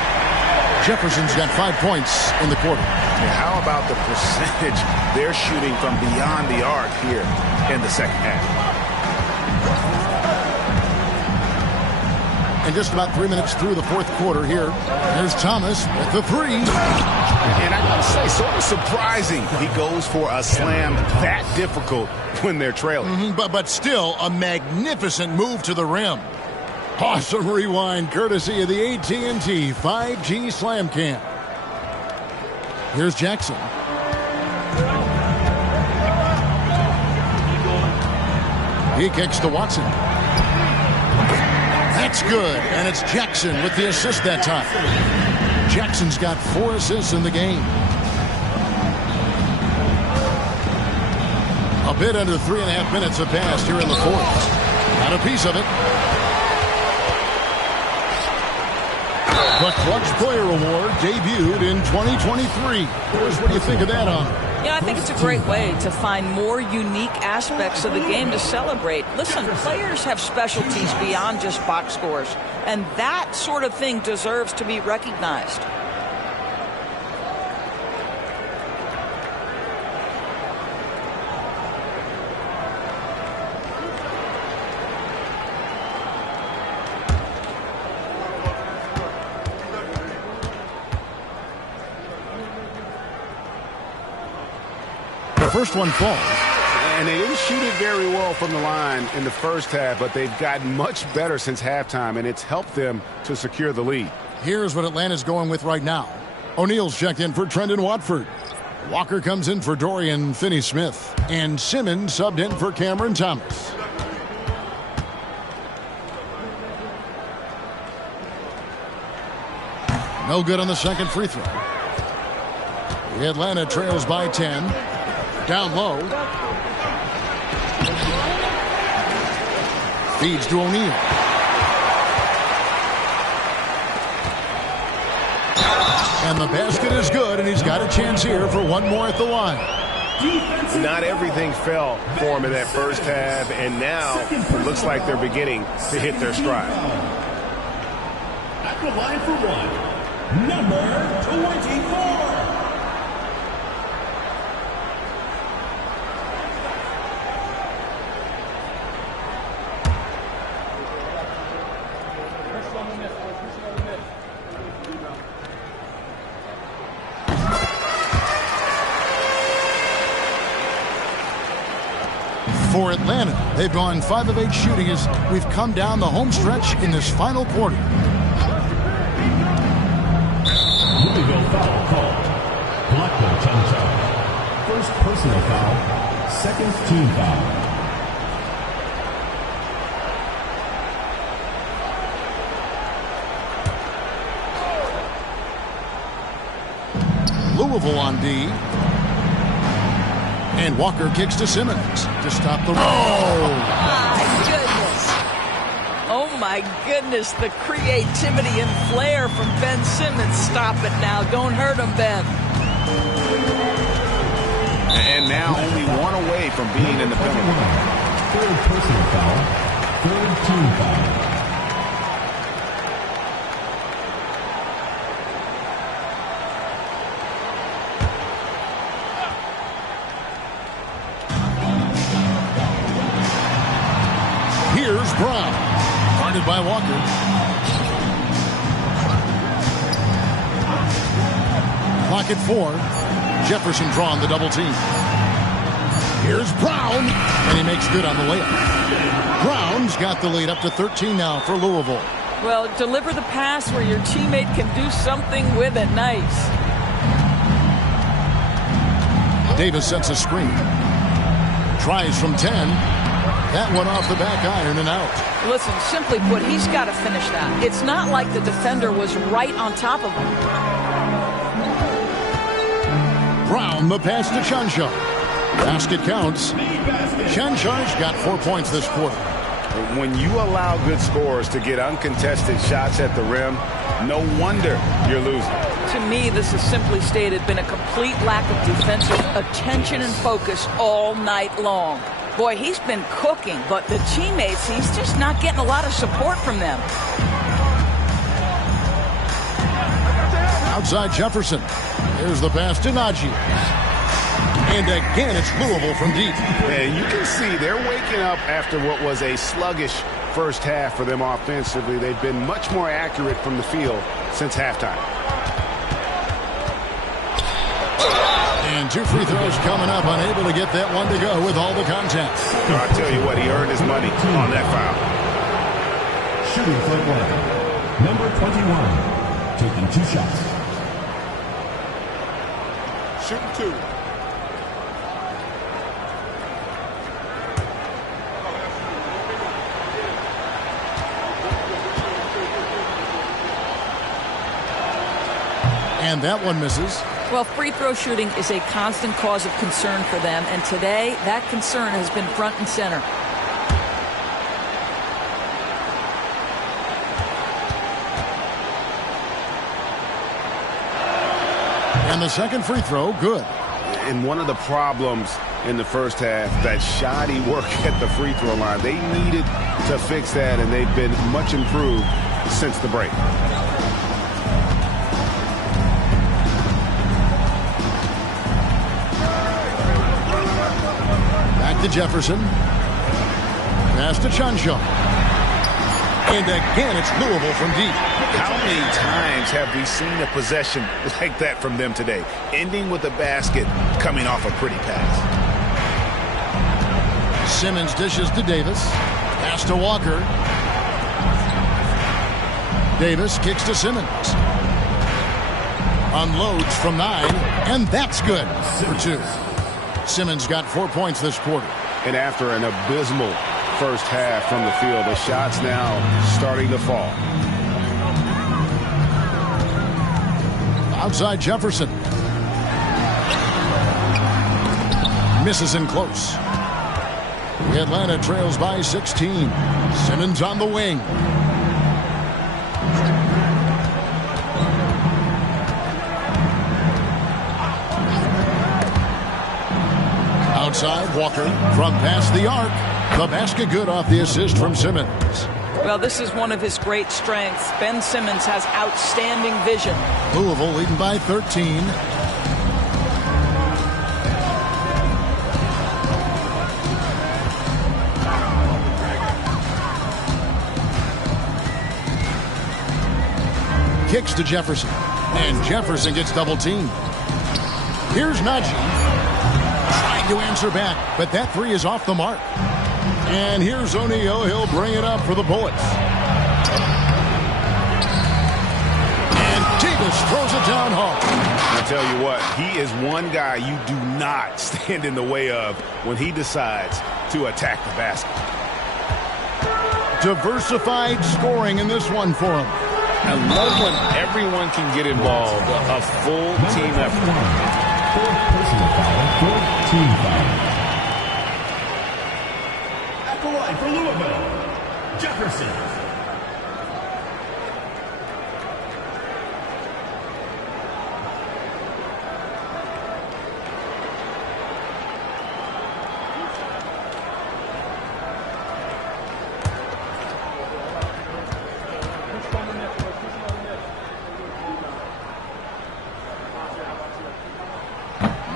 Jefferson's got 5 points in the quarter. How about the percentage they're shooting from beyond the arc here in the second half? And just about 3 minutes through the fourth quarter here. There's Thomas with the 3. And I gotta say, sort of surprising he goes for a slam that difficult when they're trailing. But still a magnificent move to the rim. Awesome rewind courtesy of the AT&T 5G Slam Cam. Here's Jackson. He kicks to Watson. That's good, and it's Jackson with the assist that time. Jackson's got 4 assists in the game. A bit under 3.5 minutes have passed here in the fourth. Got a piece of it. The Clutch Player Award debuted in 2023. What do you think of that, Yeah, I think it's a great way to find more unique aspects of the game to celebrate. Listen, players have specialties beyond just box scores, and that sort of thing deserves to be recognized. First one falls. And they didn't shoot it very well from the line in the first half, but they've gotten much better since halftime, and it's helped them to secure the lead. Here's what Atlanta's going with right now. O'Neal's checked in for Trendon Watford. Walker comes in for Dorian Finney-Smith. And Simmons subbed in for Cameron Thomas. No good on the second free throw. Atlanta trails by 10. Down low. Feeds to O'Neal. And the basket is good, and he's got a chance here for one more at the line. Not everything fell for him in that first half, and now it looks like they're beginning to hit their stride. At the line for one, number 24. For Atlanta, they've gone 5 of 8 shooting as we've come down the home stretch in this final quarter. Louisville foul called. Blackman Chang. First personal foul, second team foul. Louisville on D. And Walker kicks to Simmons to stop the... Oh, my goodness. The creativity and flair from Ben Simmons. Stop it now. Don't hurt him, Ben. And now only one away from being in the penalty. Third personal foul, third team foul. Here's Brown, guarded by Walker. Clock at 4. Jefferson drawn the double team. Here's Brown, and he makes good on the layup. Brown's got the lead up to 13 now for Louisville. Well, deliver the pass where your teammate can do something with it. Nice. Davis sets a screen. Tries from 10. That one off the back iron and out. Listen, simply put, he's got to finish that. It's not like the defender was right on top of him. Brown, the pass to Chansha. Basket counts. Chansha's got 4 points this quarter. When you allow good scorers to get uncontested shots at the rim, no wonder you're losing. To me, this is simply stated been a complete lack of defensive attention and focus all night long. Boy, he's been cooking, but the teammates, he's just not getting a lot of support from them. Outside Jefferson. Here's the pass to Najee. And again, it's Louisville from deep. And you can see they're waking up after what was a sluggish first half for them offensively. They've been much more accurate from the field since halftime. And 2 free throws coming up, unable to get that one to go with all the contact. I'll tell you what, he earned his money on that foul. Shooting for Atlanta, number 21, taking 2 shots. Shooting 2. And that one misses. Well, free throw shooting is a constant cause of concern for them, and today that concern has been front and center. And the second free throw, good. And one of the problems in the first half, that shoddy work at the free throw line. They needed to fix that, and they've been much improved since the break. Back to Jefferson. Pass to Chansha. And again, it's Louisville from deep. How many times have we seen a possession like that from them today? Ending with a basket, coming off a pretty pass. Simmons dishes to Davis. Pass to Walker. Davis kicks to Simmons. Unloads from 9, and that's good for 2. Simmons got 4 points this quarter. And after an abysmal first half from the field, the shots now starting to fall. Outside Jefferson. Misses in close. Atlanta trails by 16. Simmons on the wing. Outside, Walker from past the arc. The basket good off the assist from Simmons. Well, this is one of his great strengths. Ben Simmons has outstanding vision. Louisville leading by 13. Kicks to Jefferson. And Jefferson gets double-teamed. Here's Najee. Trying to answer back, but that three is off the mark. And here's O'Neal. He'll bring it up for the Bullets. And Davis throws it down hard. I tell you what, he is one guy you do not stand in the way of when he decides to attack the basket. Diversified scoring in this one for him. I love when everyone can get involved, a full team effort. Personal foul, team foul. At the line for Louisville, Jefferson.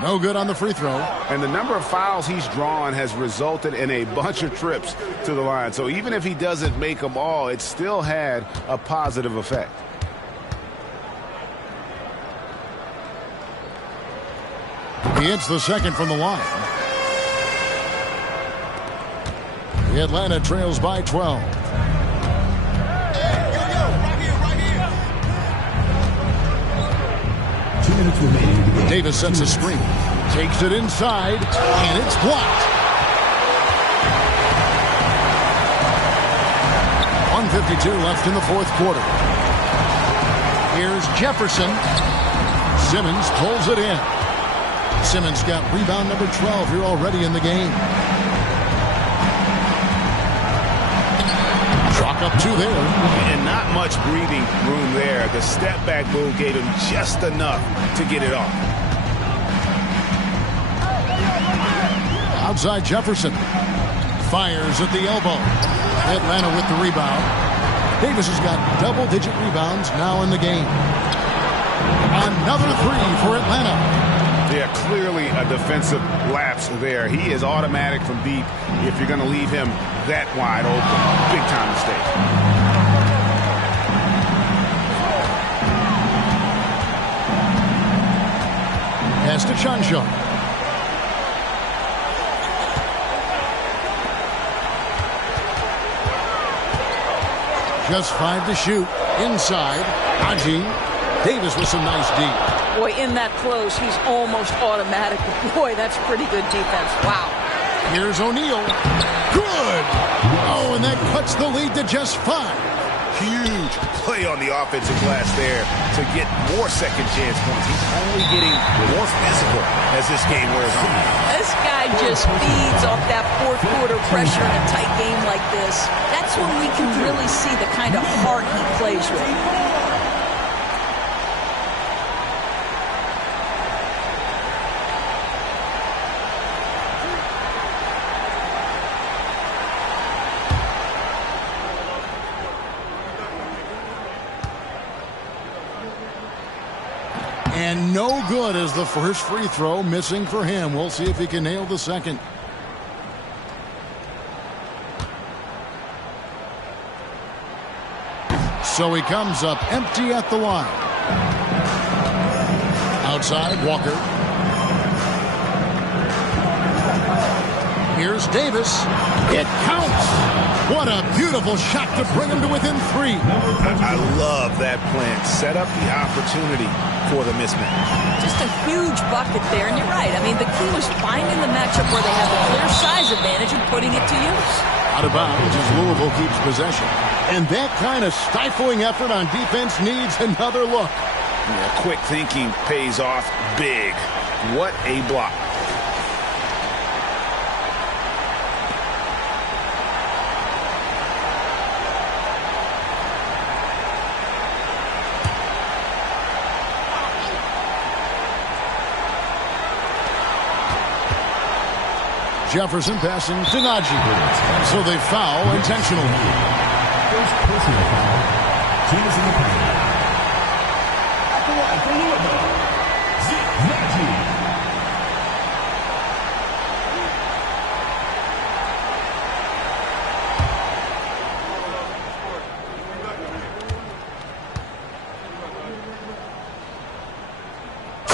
No good on the free throw. And the number of fouls he's drawn has resulted in a bunch of trips to the line. So even if he doesn't make them all, it still had a positive effect. He hits the second from the line. The Atlanta trails by 12. Davis sets a screen. Takes it inside, and it's blocked. 1:52 left in the fourth quarter. Here's Jefferson. Simmons pulls it in. Simmons got rebound number 12 here already in the game. Chalk up two there. And not much breathing room there. The step back move gave him just enough to get it off. Outside Jefferson. Fires at the elbow. Atlanta with the rebound. Davis has got double-digit rebounds now in the game. Another three for Atlanta. Yeah, clearly a defensive lapse there. He is automatic from deep if you're going to leave him that wide open. Big time mistake. Pass to Chancho. Just 5 to shoot. Inside. Najee. Davis with some nice D. Boy, in that close, he's almost automatic. Boy, that's pretty good defense. Wow. Here's O'Neal. Good. Oh, and that cuts the lead to just 5. Huge play on the offensive glass there to get more second chance points. He's only getting more physical as this game wears on. This guy just feeds off that fourth quarter pressure in a tight game like this. That's when we can really see the kind of heart he plays with. And no good as the first free throw missing for him. We'll see if he can nail the second. So he comes up empty at the line. Outside, Walker. Here's Davis. It counts. What a beautiful shot to bring him to within 3. I love that plan. Set up the opportunity for the mismatch. Just a huge bucket there, and you're right. I mean, the key was finding the matchup where they have a clear size advantage and putting it to use. Out of bounds as Louisville keeps possession. And that kind of stifling effort on defense needs another look. Yeah, quick thinking pays off big. What a block. Jefferson passing to Najee. So they foul intentionally. First personal foul. Team is in the penalty. At the line for Louisville, Najee.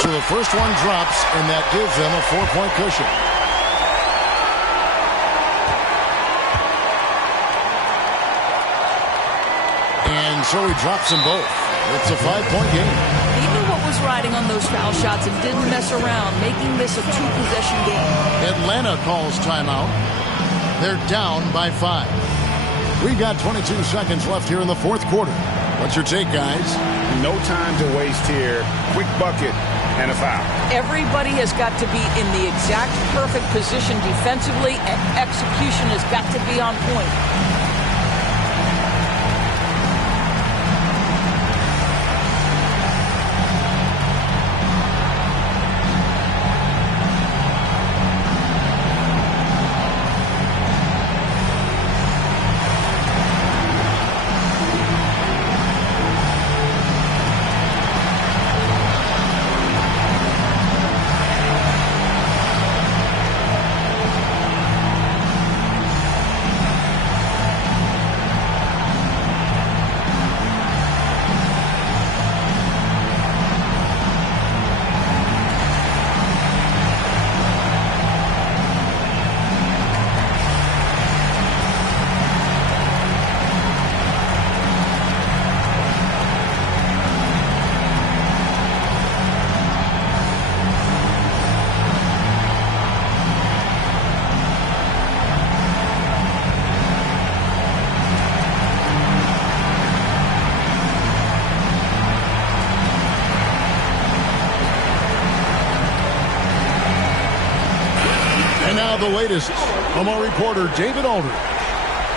So the first one drops, and that gives them a 4-point cushion. And so he drops them both. It's a 5-point game. He knew what was riding on those foul shots and didn't mess around, making this a 2-possession game. Atlanta calls timeout. They're down by 5. We've got 22 seconds left here in the fourth quarter. What's your take, guys? No time to waste here. Quick bucket and a foul. Everybody has got to be in the exact perfect position defensively, and execution has got to be on point. The latest from our reporter, David Aldridge.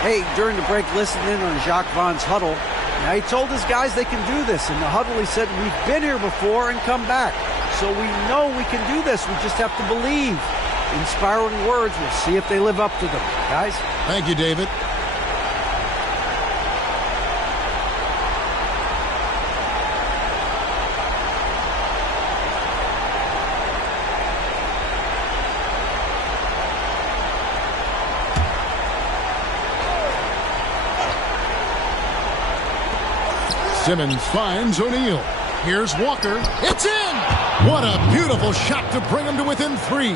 Hey, during the break, listening in on Jacques Vaughn's huddle. Now, he told his guys they can do this. In the huddle, he said, we've been here before and come back. So we know we can do this. We just have to believe. Inspiring words. We'll see if they live up to them. Guys? Thank you, David. Simmons finds O'Neal. Here's Walker. It's in! What a beautiful shot to bring him to within 3.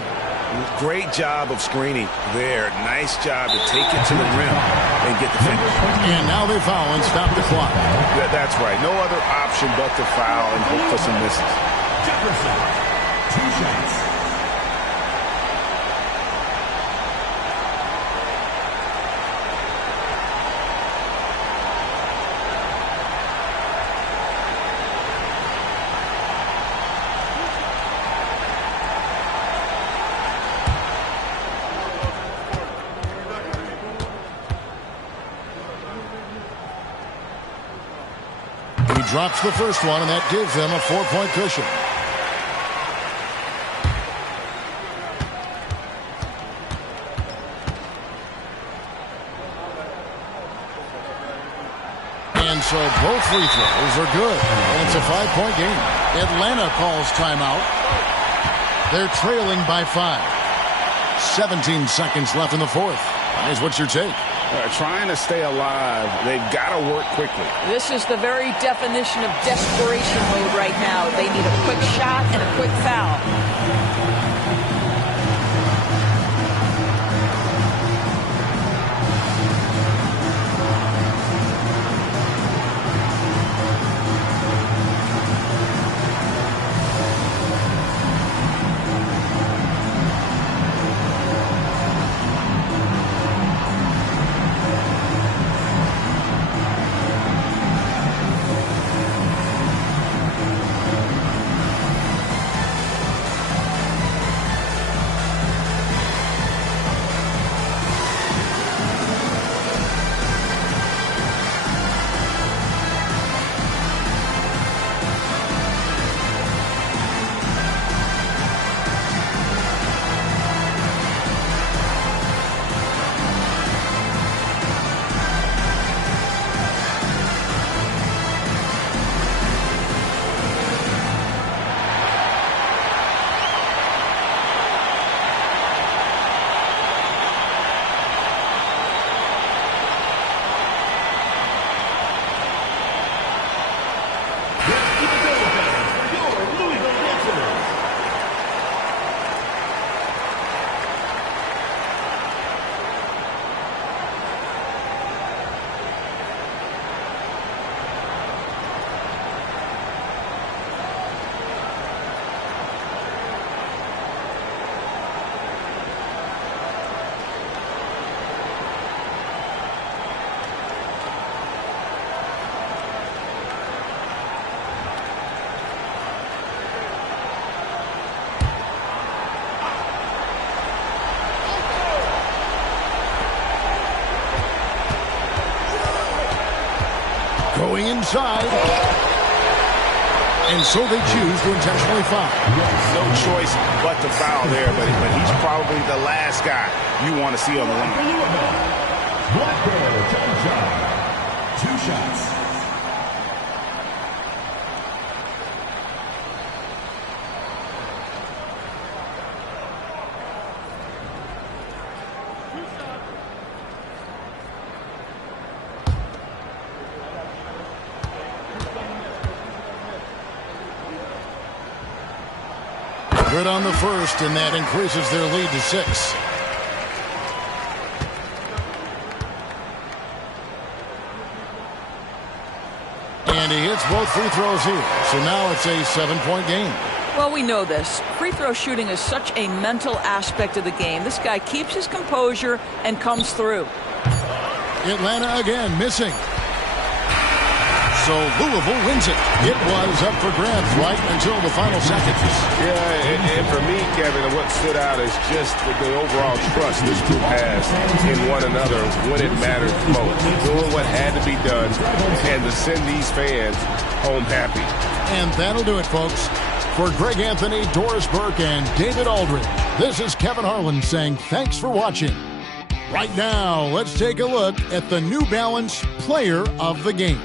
Great job of screening there. Nice job to take it to the rim and get the finish. And now they foul and stop the clock. That's right. No other option but to foul and hope for some misses. Jefferson, 2 shots. Drops the first one, and that gives them a 4-point cushion. And so both free throws are good. And it's a 5-point game. Atlanta calls timeout. They're trailing by 5. 17 seconds left in the fourth. Guys, what's your take? Trying to stay alive, they've got to work quickly. This is the very definition of desperation mode right now. They need a quick shot and a quick foul. Going inside. And so they choose to intentionally foul. No choice but to foul there, but he's probably the last guy you want to see on the line. Blackbear, time shot. 2 shots. Good on the first, and that increases their lead to 6. And he hits both free throws here. So now it's a 7-point game. Well, we know this. Free throw shooting is such a mental aspect of the game. This guy keeps his composure and comes through. Atlanta again missing. So Louisville wins it. It was up for grabs right until the final seconds. Yeah, and for me, Kevin, what stood out is just the overall trust this group has in one another when it mattered most. Doing what had to be done and to send these fans home happy. And that'll do it, folks. For Greg Anthony, Doris Burke, and David Aldridge, this is Kevin Harlan saying thanks for watching. Right now, let's take a look at the New Balance Player of the Game.